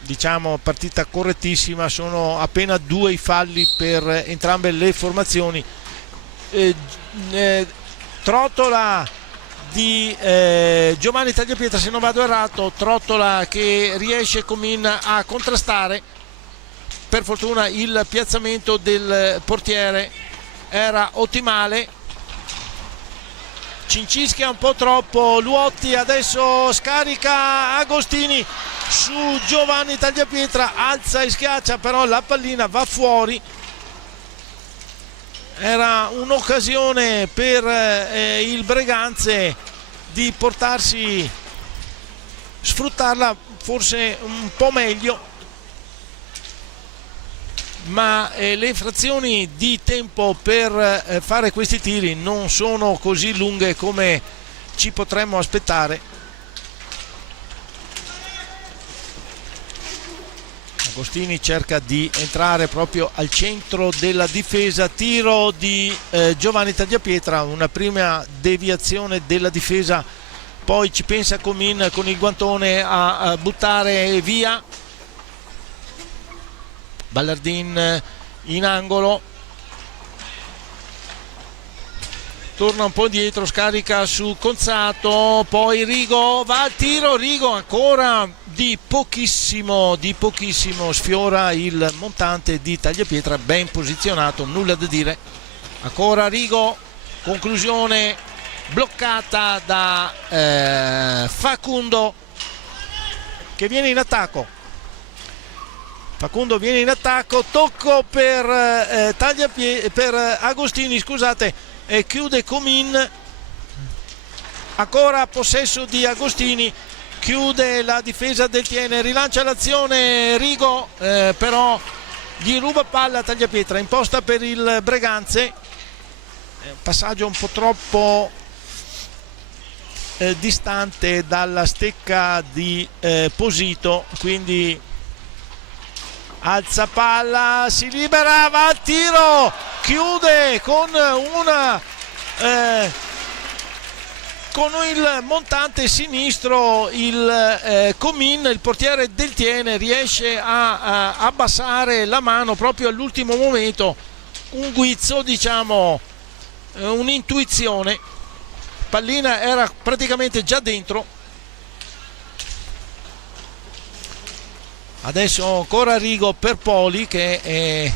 Diciamo partita correttissima, sono appena 2 i falli per entrambe le formazioni. Trottola di Giovanni Tagliapietra, se non vado errato, trottola che riesce Comin a contrastare. Per fortuna il piazzamento del portiere era ottimale. Cincischia un po' troppo Luotti, adesso scarica Agostini su Giovanni Tagliapietra, alza e schiaccia, però la pallina va fuori. Era un'occasione per il Breganze di sfruttarla forse un po' meglio, ma le frazioni di tempo per fare questi tiri non sono così lunghe come ci potremmo aspettare. Agostini cerca di entrare proprio al centro della difesa, tiro di Giovanni Tagliapietra, una prima deviazione della difesa, poi ci pensa Comin con il guantone a buttare via. Ballardin in angolo, torna un po' indietro, scarica su Conzato, poi Rigo va al tiro, Rigo ancora di pochissimo sfiora il montante di Tagliapietra, ben posizionato, nulla da dire. Ancora Rigo, conclusione bloccata da Facundo che viene in attacco. Facundo viene in attacco, tocco per per Agostini, scusate, e chiude Comin. Ancora possesso di Agostini, chiude la difesa del Tiene, rilancia l'azione Rigo, però gli ruba palla a Tagliapietra, imposta per il Breganze, passaggio un po' troppo distante dalla stecca di Posito, quindi alza palla, si libera, va al tiro, chiude con il montante sinistro il Comin, il portiere del Tiene riesce a abbassare la mano proprio all'ultimo momento, un guizzo, diciamo, un'intuizione, pallina era praticamente già dentro. Adesso ancora Rigo per Poli che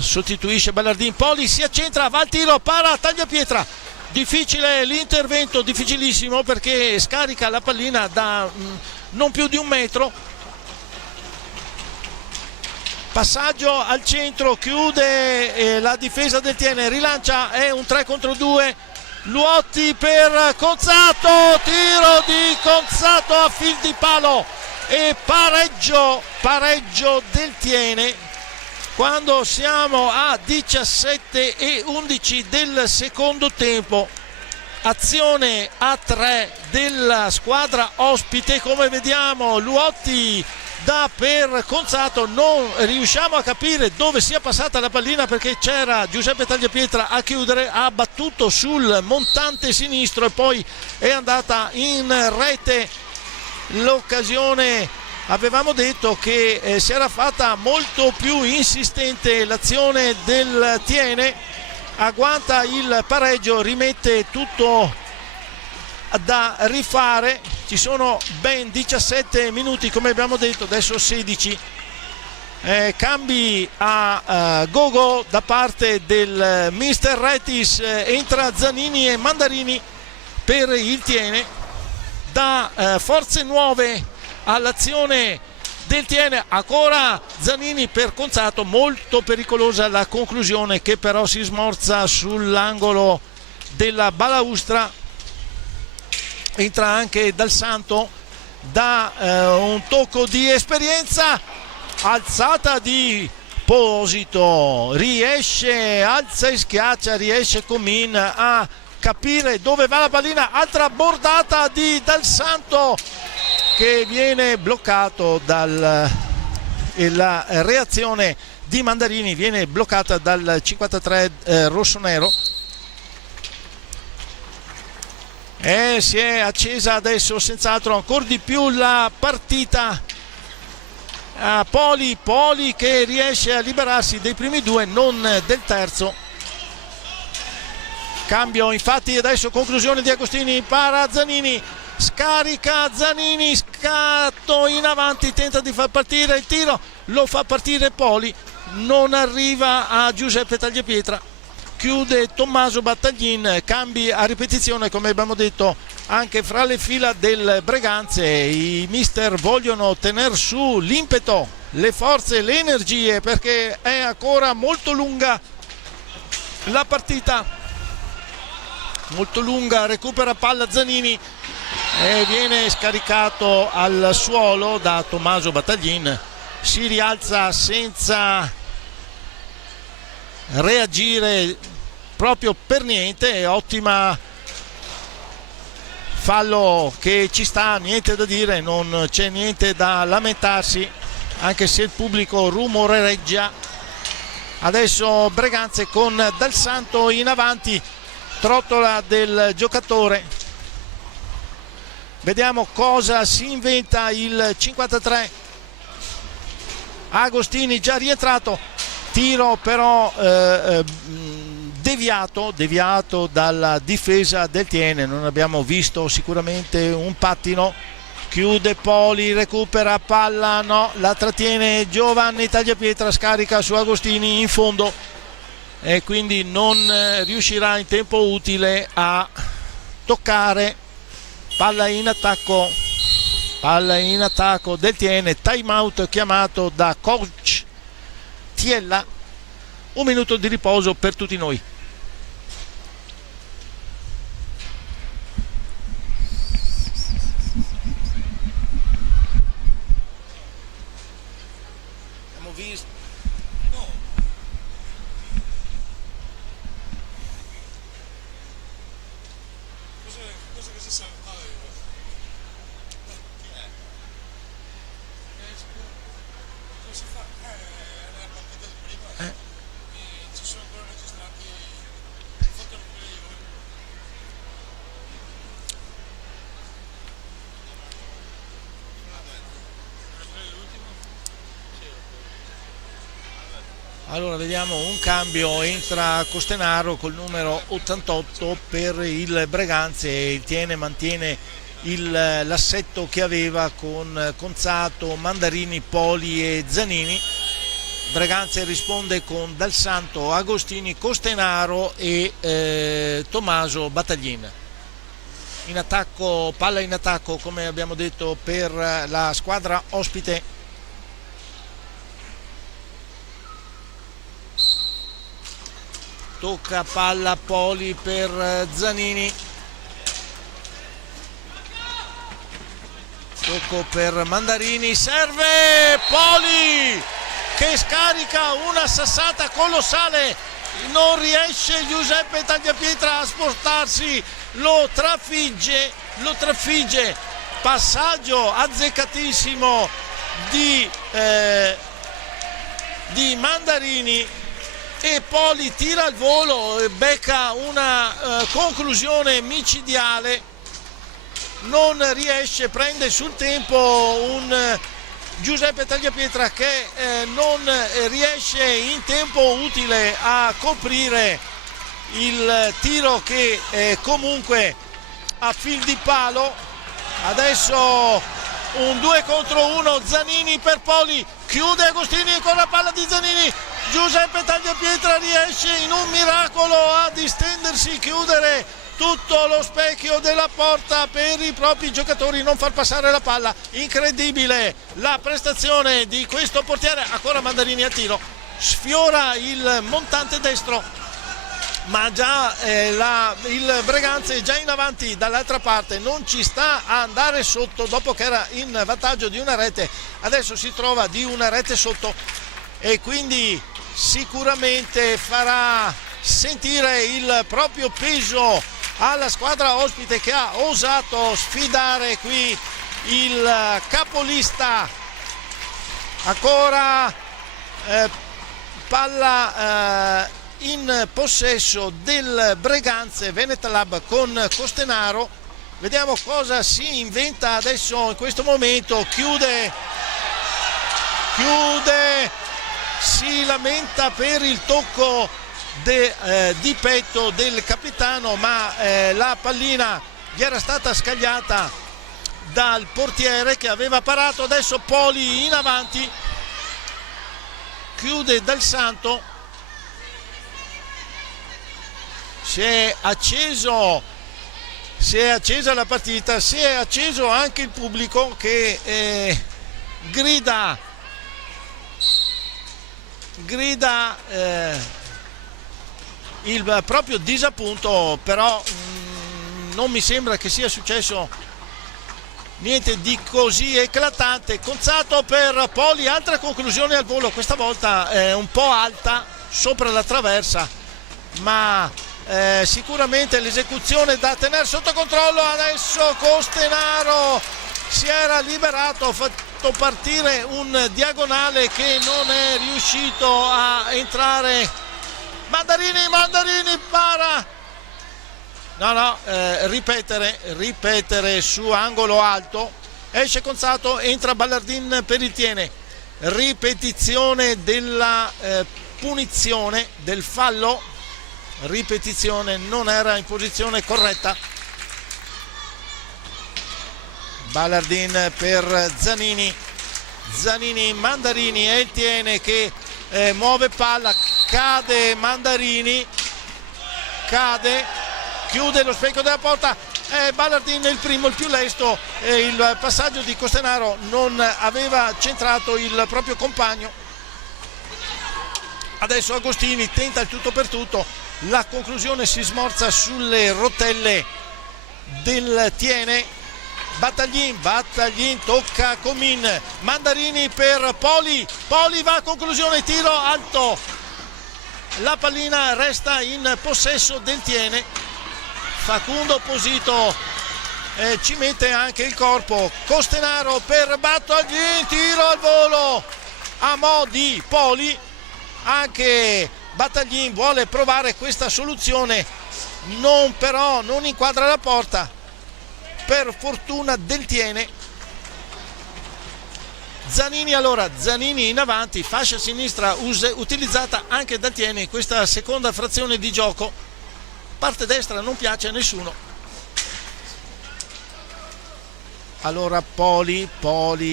sostituisce Ballardin. Poli si accentra, va al tiro, para Tagliapietra, difficile l'intervento, difficilissimo perché scarica la pallina da non più di 1 metro. Passaggio al centro, chiude la difesa del Tiene, rilancia, è un 3 contro 2. Luotti per Conzato, tiro di Conzato a fil di palo e pareggio del Tiene quando siamo a 17:11 del secondo tempo. Azione a 3 della squadra ospite, come vediamo Luotti dà per Conzato, non riusciamo a capire dove sia passata la pallina perché c'era Giuseppe Tagliapietra a chiudere, ha battuto sul montante sinistro e poi è andata in rete. L'occasione, avevamo detto che si era fatta molto più insistente l'azione del Tiene, agguanta il pareggio, rimette tutto da rifare. Ci sono ben 17 minuti come abbiamo detto, adesso 16. Cambi a gogo da parte del mister Retis, entra Zanini e Mandarini per il Tiene, dà forze nuove all'azione del Tiene. Ancora Zanini per Conzato, molto pericolosa la conclusione che però si smorza sull'angolo della balaustra. Entra anche Dal Santo, da un tocco di esperienza, alzata di Posito, riesce, alza e schiaccia, riesce Comin a capire dove va la pallina, altra bordata di Dal Santo che viene bloccato la reazione di Mandarini viene bloccata dal 53 rossonero. Si è accesa adesso senz'altro ancora di più la partita. Poli che riesce a liberarsi dei primi 2, non del terzo. Cambio infatti adesso, conclusione di Agostini, para Zanini, scarica Zanini, scatto in avanti, tenta di far partire il tiro, lo fa partire Poli, non arriva a Giuseppe Tagliapietra. Chiude Tommaso Battaglin, cambi a ripetizione come abbiamo detto anche fra le fila del Breganze. I mister vogliono tenere su l'impeto, le forze, le energie perché è ancora molto lunga la partita, molto lunga. Recupera palla Zanini e viene scaricato al suolo da Tommaso Battaglin, si rialza senza reagire proprio per niente. Ottima fallo che ci sta, niente da dire, non c'è niente da lamentarsi anche se il pubblico rumoreggia. Adesso Breganze con Dal Santo in avanti, trottola del giocatore, vediamo cosa si inventa il 53. Agostini già rientrato, tiro però deviato dalla difesa del Tiene, non abbiamo visto sicuramente un pattino. Chiude Poli, recupera palla, no, la trattiene Giovanni Tagliapietra, scarica su Agostini in fondo e quindi non riuscirà in tempo utile a toccare. Palla in attacco palla in attacco del Tiene, time out chiamato da coach Tiella, 1 minuto di riposo per tutti noi. Abbiamo visto cosa che si sa fare? Cosa si fa? Nella partita di prima ci sono ancora registrati fatto il play. Allora vediamo un cambio, entra Costenaro col numero 88 per il Breganze e il Tiene mantiene l'assetto che aveva con Conzato, Mandarini, Poli e Zanini. Breganze risponde con Dal Santo, Agostini, Costenaro e Tommaso Battaglin. In attacco, palla in attacco come abbiamo detto per la squadra ospite. Tocca palla Poli per Zanini, tocco per Mandarini, serve Poli che scarica una sassata colossale, non riesce Giuseppe Tagliapietra a spostarsi, lo trafigge, passaggio azzeccatissimo di Mandarini e Poli tira al volo e becca una conclusione micidiale, non riesce, prende sul tempo un Giuseppe Tagliapietra che non riesce in tempo utile a coprire il tiro che comunque a fil di palo. Adesso un 2 contro 1, Zanini per Poli, chiude Agostini con la palla di Zanini, Giuseppe Tagliapietra riesce in un miracolo a distendersi, chiudere tutto lo specchio della porta per i propri giocatori, non far passare la palla. Incredibile la prestazione di questo portiere. Ancora Mandarini a tiro, sfiora il montante destro, ma già il Breganze è già in avanti dall'altra parte, non ci sta a andare sotto dopo che era in vantaggio di una rete, adesso si trova di una rete sotto e quindi sicuramente farà sentire il proprio peso alla squadra ospite che ha osato sfidare qui il capolista. Ancora palla in possesso del Breganze, Veneta Lab con Costenaro, vediamo cosa si inventa adesso in questo momento, chiude, si lamenta per il tocco di petto del capitano, ma la pallina gli era stata scagliata dal portiere che aveva parato. Adesso Poli in avanti, chiude Dal Santo, si è accesa la partita, si è acceso anche il pubblico che grida il proprio disappunto, però non mi sembra che sia successo niente di così eclatante. Conzato per Poli, altra conclusione al volo, questa volta un po' alta sopra la traversa, ma sicuramente l'esecuzione da tenere sotto controllo. Adesso Costenaro si era liberato, ha fatto partire un diagonale che non è riuscito a entrare. Mandarini para, ripetere su angolo alto, esce Conzato, entra Ballardin per il Tiene, ripetizione della punizione del fallo, ripetizione, non era in posizione corretta. Ballardin per Zanini, Mandarini e il Tiene che muove palla, cade Mandarini, chiude lo specchio della porta, Ballardin il primo, il più lesto, il passaggio di Costenaro non aveva centrato il proprio compagno. Adesso Agostini tenta il tutto per tutto, la conclusione si smorza sulle rotelle del Tiene. Battaglin tocca Comin, Mandarini per Poli va a conclusione, tiro alto, la pallina resta in possesso del Tiene. Facundo Posito ci mette anche il corpo, Costenaro per Battaglin, tiro al volo a mo' di Poli. Anche Battaglin vuole provare questa soluzione, però non inquadra la porta, per fortuna del Tiene. Zanini in avanti, fascia sinistra utilizzata anche dal Tiene in questa seconda frazione di gioco. Parte destra non piace a nessuno. Allora Poli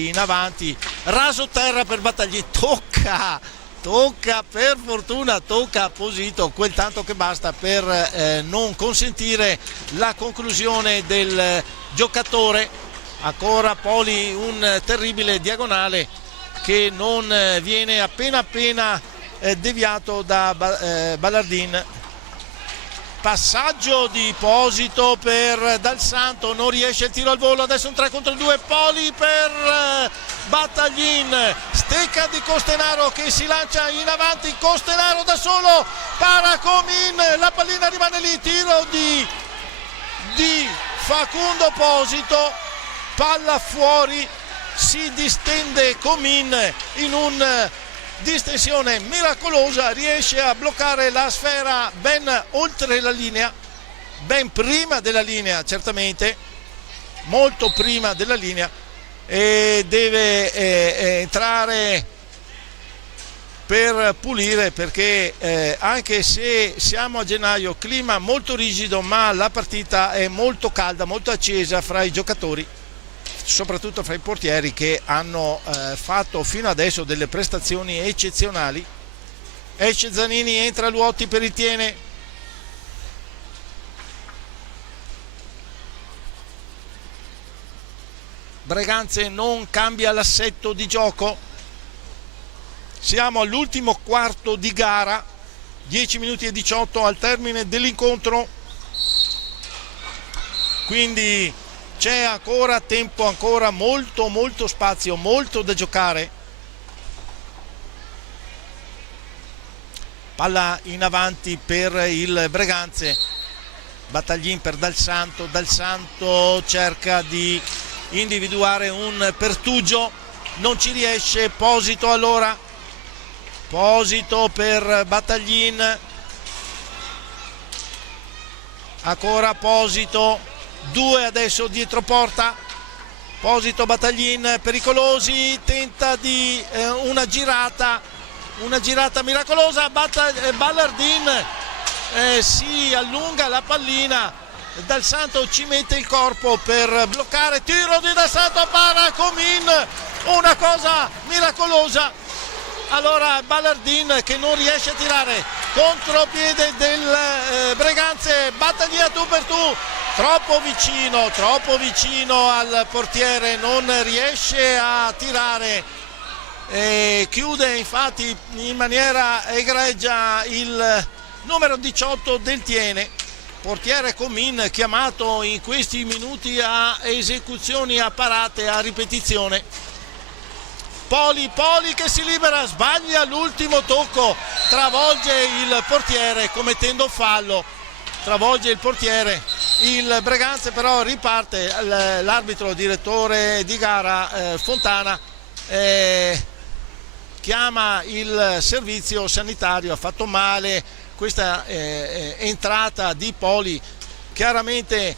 in avanti, raso terra per Battaglin, tocca, per fortuna tocca a Posito quel tanto che basta per non consentire la conclusione del giocatore. Ancora Poli, un terribile diagonale che non viene appena deviato da Ballardin. Passaggio di Posito per Dal Santo, non riesce il tiro al volo, adesso un 3 contro 2, Poli per Battaglin, stecca di Costenaro che si lancia in avanti, Costenaro da solo, para Comin, la pallina rimane lì, tiro di Facundo Posito, palla fuori, si distende Comin in un distensione miracolosa, riesce a bloccare la sfera ben oltre la linea, ben prima della linea, certamente molto prima della linea, e deve entrare per pulire, perché anche se siamo a gennaio, clima molto rigido, ma la partita è molto calda, molto accesa fra i giocatori, soprattutto fra i portieri, che hanno fatto fino adesso delle prestazioni eccezionali. Esce Zanini, entra Luotti per il Tiene, Breganze non cambia l'assetto di gioco, siamo all'ultimo quarto di gara, 10 minuti e 18 al termine dell'incontro, quindi c'è ancora tempo, ancora molto spazio, molto da giocare. Palla in avanti per il Breganze, Battaglin per Dal Santo cerca di individuare un pertugio, non ci riesce, Posito per Battaglin, ancora Posito, 2 adesso dietro porta, Posito, Battaglin pericolosi, tenta di una girata miracolosa, Ballardin si allunga la pallina, Dal Santo ci mette il corpo per bloccare, tiro di Dal Santo, para Comin, una cosa miracolosa. Allora Ballardin che non riesce a tirare, contropiede del Breganze, Battaglia tu per tu, troppo vicino al portiere, non riesce a tirare, chiude infatti in maniera egregia il numero 18 del Tiene, portiere Comin, chiamato in questi minuti a esecuzioni a parate, a ripetizione. Poli che si libera, sbaglia l'ultimo tocco, travolge il portiere commettendo fallo, travolge il portiere, il Breganze però riparte, l'arbitro direttore di gara Fontana chiama il servizio sanitario, ha fatto male questa entrata di Poli, chiaramente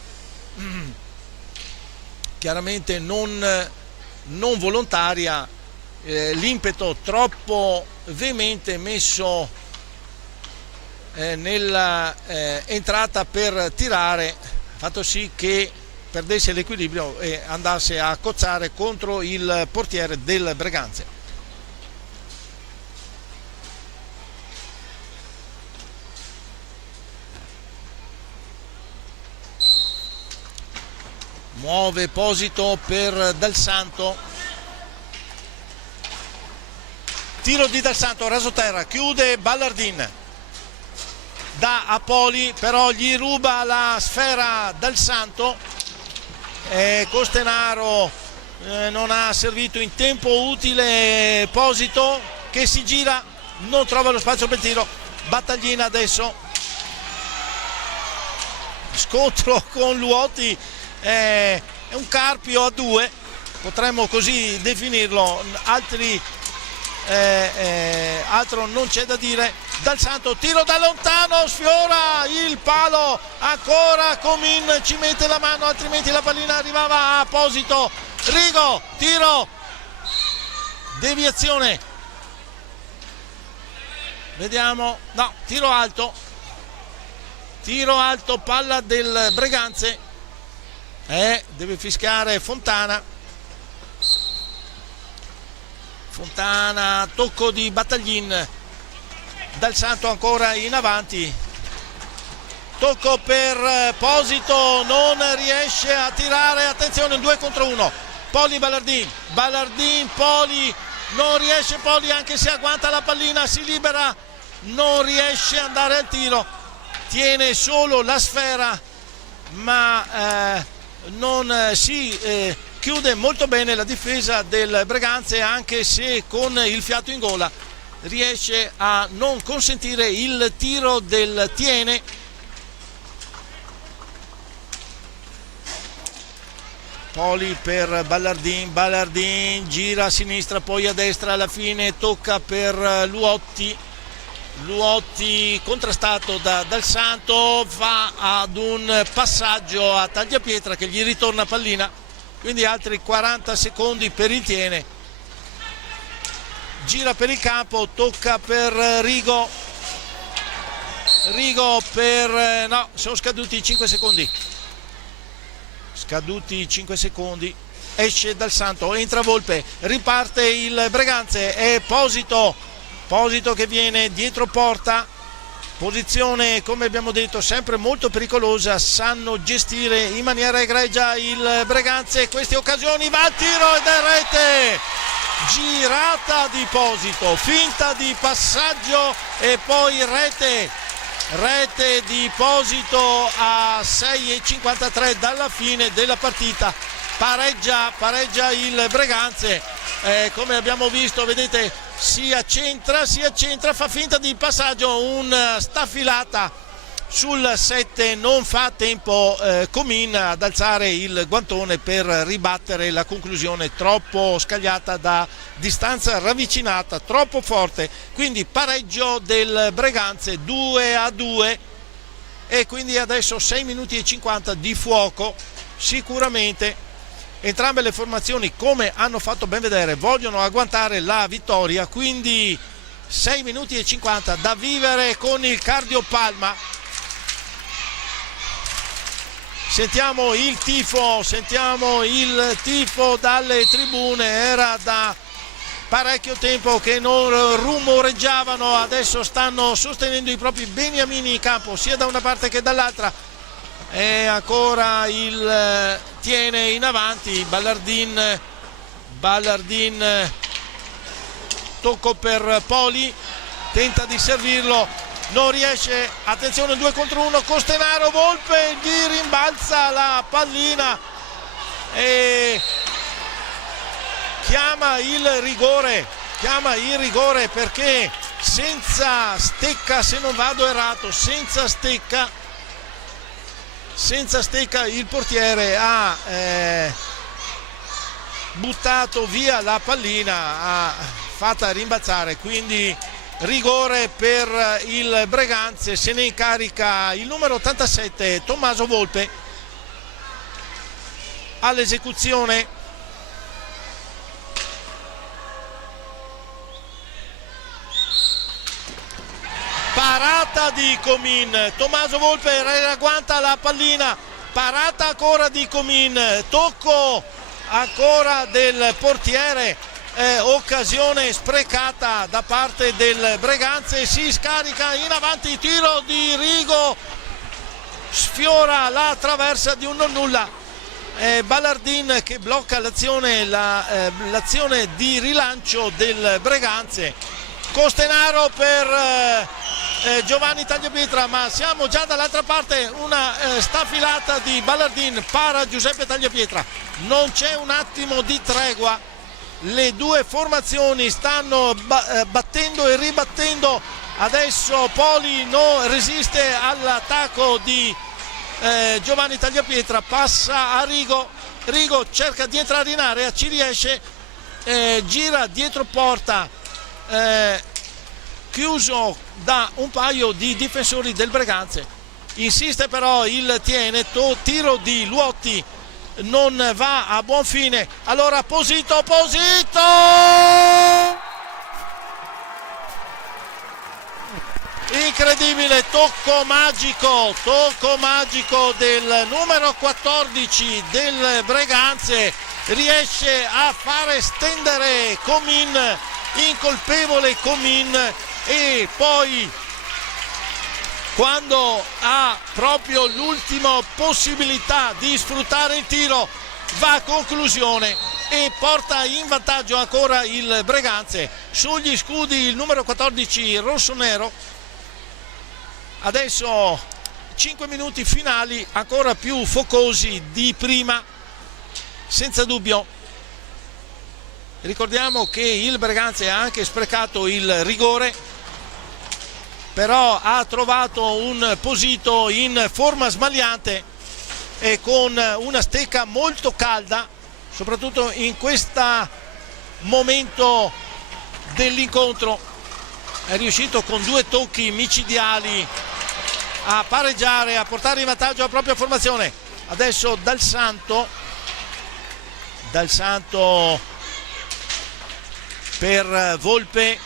non volontaria, l'impeto troppo veemente messo nella entrata per tirare ha fatto sì che perdesse l'equilibrio e andasse a cozzare contro il portiere del Breganze. muove Posito per Dal Santo, tiro di Dal Santo, rasoterra, chiude Ballardin, dà a Poli, però gli ruba la sfera Dal Santo, Costenaro non ha servito in tempo utile Posito, che si gira, non trova lo spazio per il tiro. Battaglina adesso, scontro con Luotti, è un Carpio a due, potremmo così definirlo, altro non c'è da dire. Dal Santo, tiro da lontano, sfiora il palo, ancora Comin ci mette la mano, altrimenti la pallina arrivava a Posito. Rigo, tiro, deviazione, vediamo, no, tiro alto, palla del Breganze, deve fischiare Fontana, tocco di Battaglin. Dal Santo ancora in avanti, tocco per Posito, non riesce a tirare, attenzione, 2 contro 1, Poli Ballardin, Poli, non riesce Poli, anche se agguanta la pallina, si libera, non riesce ad andare al tiro, tiene solo la sfera, ma non si chiude molto bene la difesa del Breganze, anche se con il fiato in gola riesce a non consentire il tiro del Tiene. Poli per Ballardin, gira a sinistra poi a destra, alla fine tocca per Luotti, contrastato da Dal Santo, va ad un passaggio a tagliapietra che gli ritorna pallina, quindi altri 40 secondi per il Tiene. Gira per il campo, tocca per Rigo per, no, sono scaduti 5 secondi, esce Dal Santo, entra Volpe, riparte il Breganze, è Posito che viene dietro porta, posizione come abbiamo detto sempre molto pericolosa, sanno gestire in maniera egregia il Breganze queste occasioni, va al tiro ed è rete, girata di Posito, finta di passaggio e poi rete di Posito a 6:53 dalla fine della partita, pareggia il Breganze, come abbiamo visto, vedete, si accentra, fa finta di passaggio, una staffilata sul 7, non fa tempo Comin ad alzare il guantone per ribattere la conclusione, troppo scagliata da distanza ravvicinata, troppo forte, quindi pareggio del Breganze 2-2, e quindi adesso 6 minuti e 50 di fuoco. Sicuramente entrambe le formazioni, come hanno fatto ben vedere, vogliono agguantare la vittoria, quindi 6 minuti e 50 da vivere con il cardiopalma. Sentiamo il tifo dalle tribune, era da parecchio tempo che non rumoreggiavano, adesso stanno sostenendo i propri beniamini in campo sia da una parte che dall'altra, e ancora il Tiene in avanti, Ballardin, tocco per Poli, tenta di servirlo, non riesce, attenzione, 2 contro 1, Costenaro, Volpe gli rimbalza la pallina e chiama il rigore perché senza Stecca, se non vado errato, senza Stecca il portiere ha buttato via la pallina, ha fatta rimbalzare, quindi rigore per il Breganze, se ne incarica il numero 87 Tommaso Volpe all'esecuzione. Parata di Comin, Tommaso Volpe ragguanta la pallina, parata ancora di Comin, tocco ancora del portiere, occasione sprecata da parte del Breganze, si scarica in avanti, tiro di Rigo, sfiora la traversa di un nonnulla Ballardin che blocca l'azione di rilancio del Breganze. Costenaro per Giovanni Tagliapietra, ma siamo già dall'altra parte, una staffilata di Ballardin para Giuseppe Tagliapietra. Non c'è un attimo di tregua, le due formazioni stanno battendo e ribattendo. Adesso Poli non resiste all'attacco di Giovanni Tagliapietra, passa a Rigo cerca di entrare in area, ci riesce, gira dietro porta, chiuso da un paio di difensori del Breganze. Insiste però il Tiene, tiro di Luotti non va a buon fine. Allora Posito! Incredibile, tocco magico del numero 14 del Breganze, riesce a fare stendere Comin, incolpevole Comin, e poi quando ha proprio l'ultima possibilità di sfruttare il tiro va a conclusione e porta in vantaggio ancora il Breganze. Sugli scudi il numero 14 rossonero. Adesso 5 minuti finali ancora più focosi di prima, senza dubbio. Ricordiamo che il Breganze ha anche sprecato il rigore, però ha trovato un Posito in forma smagliante e con una stecca molto calda, soprattutto in questo momento dell'incontro. È riuscito con 2 tocchi micidiali a pareggiare, a portare in vantaggio la propria formazione. Adesso Dal Santo per Volpe,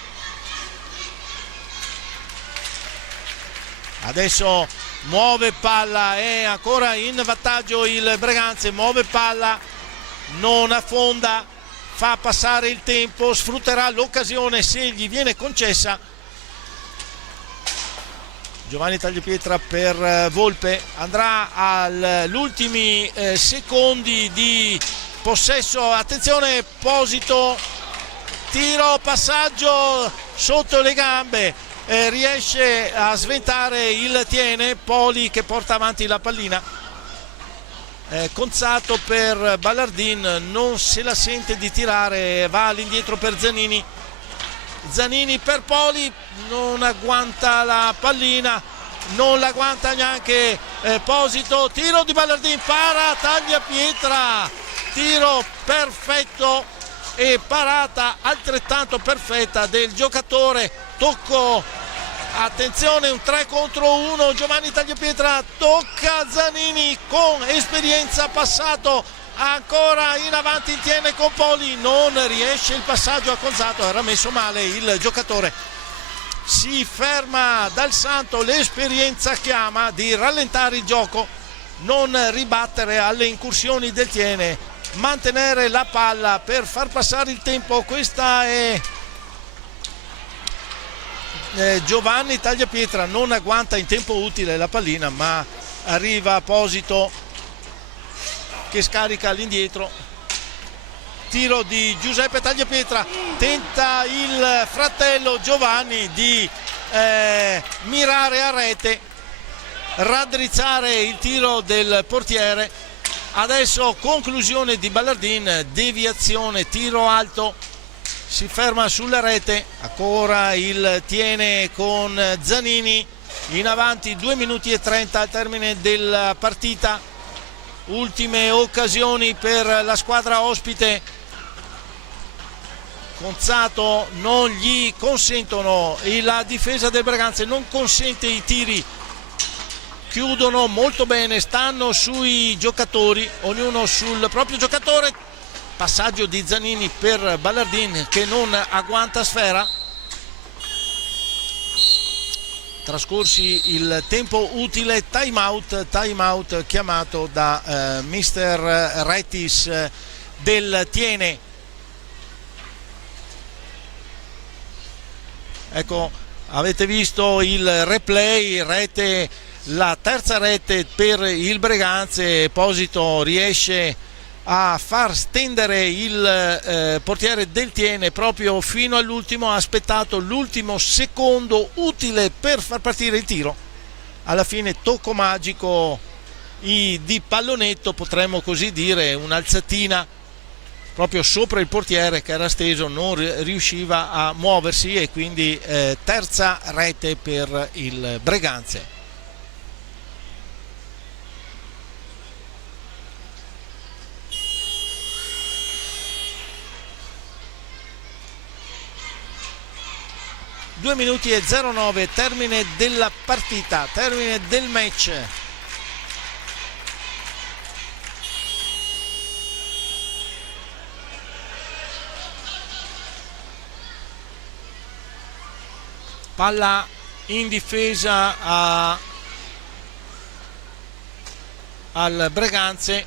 adesso muove palla, è ancora in vantaggio il Breganze, muove palla, non affonda, fa passare il tempo, sfrutterà l'occasione se gli viene concessa. Giovanni Tagliapietra per Volpe, andrà agli ultimi secondi di possesso. Attenzione, Posito, tiro, passaggio sotto le gambe, riesce a sventare il Tiene. Poli che porta avanti la pallina, Conzato per Ballardin, non se la sente di tirare, va all'indietro per Zanini per Poli, non agguanta la pallina, non la agguanta neanche Posito. Tiro di Ballardin, para Tagliapietra, tiro perfetto e parata altrettanto perfetta del giocatore. Tocco, attenzione, un 3 contro 1, Giovanni Tagliapietra tocca Zanini con esperienza, passato ancora in avanti, tiene con Poli, non riesce il passaggio a Conzato, era messo male il giocatore. Si ferma Dal Santo, l'esperienza chiama di rallentare il gioco, non ribattere alle incursioni del Tiene, mantenere la palla per far passare il tempo. Questa è Giovanni Tagliapietra, non agguanta in tempo utile la pallina, ma arriva Posito che scarica all'indietro. Tiro di Giuseppe Tagliapietra, tenta il fratello Giovanni di mirare a rete, raddrizzare il tiro del portiere. Adesso conclusione di Ballardin, deviazione, tiro alto, si ferma sulla rete, ancora il Tiene con Zanini, in avanti 2 minuti e 30 al termine della partita. Ultime occasioni per la squadra ospite. Conzato non gli consentono, la difesa del Breganze non consente i tiri, chiudono molto bene, stanno sui giocatori, ognuno sul proprio giocatore. Passaggio di Zanini per Ballardin che non agguanta sfera. Trascorsi il tempo utile, time out chiamato da mister Rettis del Tiene. Ecco, avete visto il replay, Rete la terza rete per il Breganze. Esposito riesce a far stendere il portiere del Tiene proprio fino all'ultimo, ha aspettato l'ultimo secondo utile per far partire il tiro. Alla fine tocco magico di pallonetto, potremmo così dire, un'alzatina proprio sopra il portiere che era steso, non riusciva a muoversi, e quindi terza rete per il Breganze. Due minuti e 09, termine della partita, termine del match. Palla in difesa al Breganze.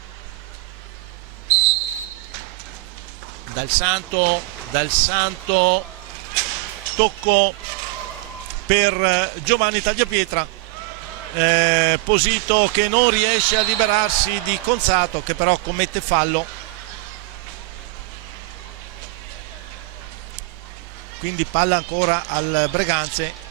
Dal Santo tocco per Giovanni Tagliapietra, Esposito che non riesce a liberarsi di Conzato, che però commette fallo, quindi palla ancora al Breganze.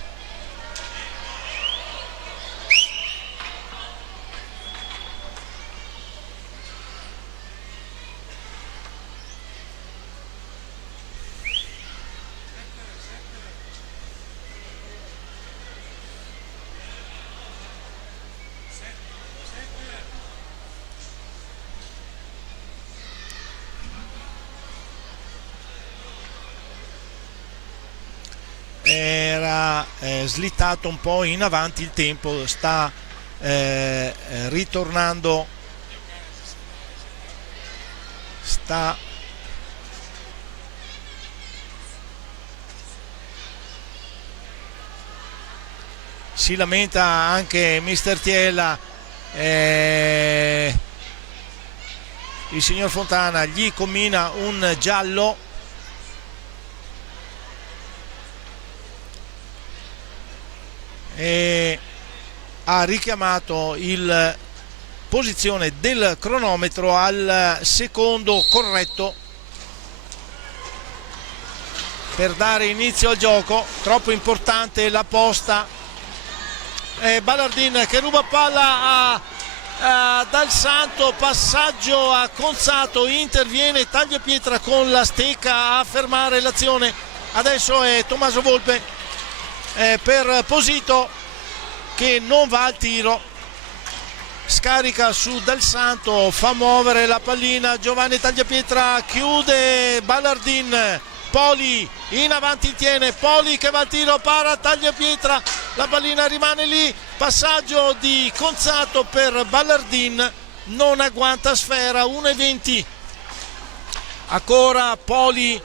Era slittato un po' in avanti il tempo, sta ritornando, si lamenta anche mister Tiella, il signor Fontana gli commina un giallo. E ha richiamato il posizione del cronometro al secondo corretto per dare inizio al gioco. Troppo importante la posta. Ballardin che ruba palla Dal Santo, passaggio a Conzato, interviene Tagliapietra con la stecca a fermare l'azione. Adesso è Tommaso Volpe per Esposito che non va al tiro, scarica su Dal Santo, fa muovere la pallina Giovanni Tagliapietra, chiude Ballardin, Poli in avanti tiene, Poli che va al tiro, para Tagliapietra, la pallina rimane lì, passaggio di Conzato per Ballardin, non agguanta sfera, 1:20 ancora. Poli,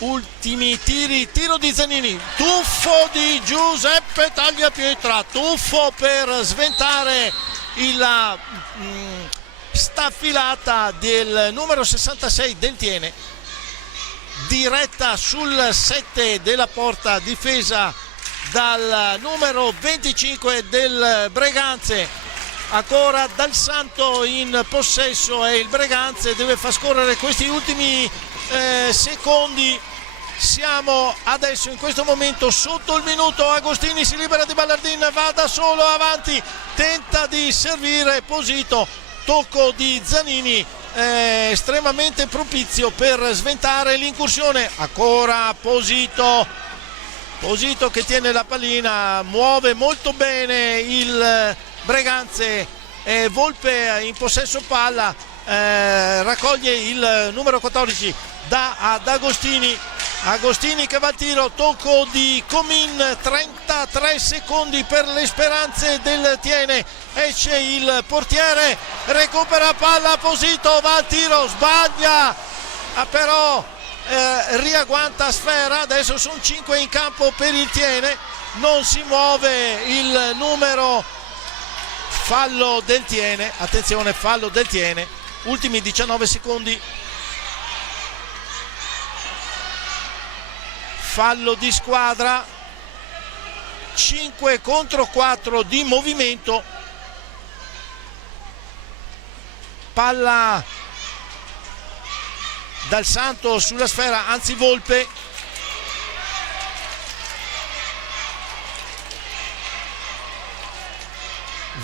ultimi tiri, tiro di Zanini, tuffo di Giuseppe Tagliapietra, tuffo per sventare la staffilata del numero 66 del Tiene, diretta sul 7 della porta, difesa dal numero 25 del Breganze. Ancora Dal Santo in possesso e il Breganze deve far scorrere questi ultimi secondi. Siamo adesso in questo momento sotto il minuto. Agostini si libera di Ballardin, va da solo avanti, tenta di servire Esposito, tocco di Zanini estremamente propizio per sventare l'incursione. Ancora Esposito che tiene la pallina, muove molto bene il Breganze, Volpe in possesso palla, raccoglie il numero 14 ad Agostini che va al tiro, tocco di Comin, 33 secondi per le speranze del Tiene, esce il portiere, recupera palla, Esposito va al tiro, sbaglia, però riagguanta sfera. Adesso sono 5 in campo per il Tiene, non si muove il numero, fallo del Tiene, attenzione, fallo del Tiene, ultimi 19 secondi, fallo di squadra, 5 contro 4 di movimento. Palla dal Santo sulla sfera, anzi Volpe.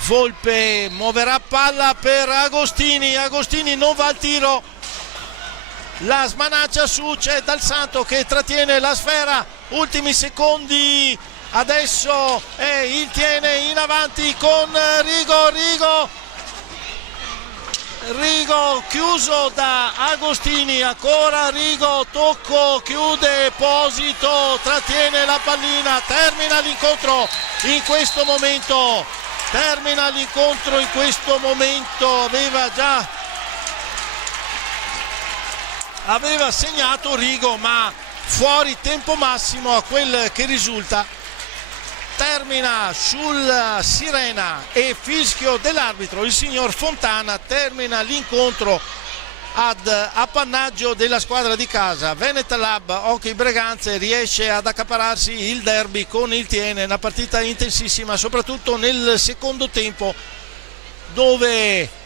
Volpe muoverà palla per Agostini, Agostini non va al tiro, la smanaccia su, c'è Dal Santo che trattiene la sfera, ultimi secondi, adesso il tiene in avanti con Rigo chiuso da Agostini, ancora Rigo, tocco, chiude Esposito, trattiene la pallina, termina l'incontro in questo momento, aveva segnato Rigo, ma fuori tempo massimo a quel che risulta. Termina sul sirena e fischio dell'arbitro, il signor Fontana, termina l'incontro ad appannaggio della squadra di casa. Veneta Lab Hockey Breganze riesce ad accapararsi il derby con il Tiene, una partita intensissima soprattutto nel secondo tempo, dove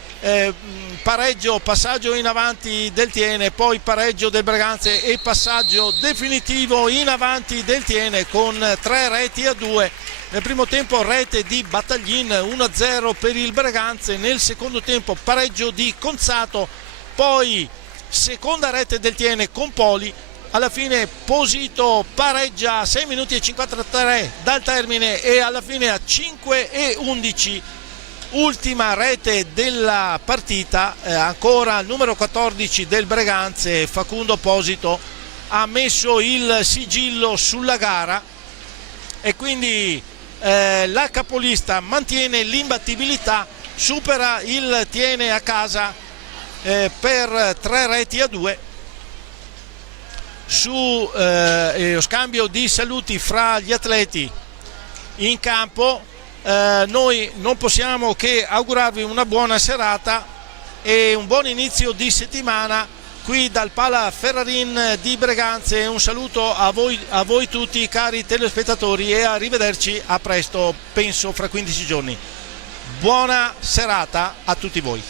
pareggio, passaggio in avanti del Tiene, poi pareggio del Breganze e passaggio definitivo in avanti del Tiene con 3-2. Nel primo tempo rete di Battaglin, 1-0 per il Breganze, nel secondo tempo pareggio di Conzato, poi seconda rete del Tiene con Poli, alla fine Posito pareggia a 6 minuti e 53 dal termine e alla fine a 5-11. Ultima rete della partita, ancora il numero 14 del Breganze, Facundo Posito, ha messo il sigillo sulla gara e quindi la capolista mantiene l'imbattibilità, supera il Tiene a casa per 3-2. Su scambio di saluti fra gli atleti in campo, noi non possiamo che augurarvi una buona serata e un buon inizio di settimana qui dal Pala Ferrarin di Breganze. Un saluto a voi tutti cari telespettatori e arrivederci a presto, penso fra 15 giorni. Buona serata a tutti voi.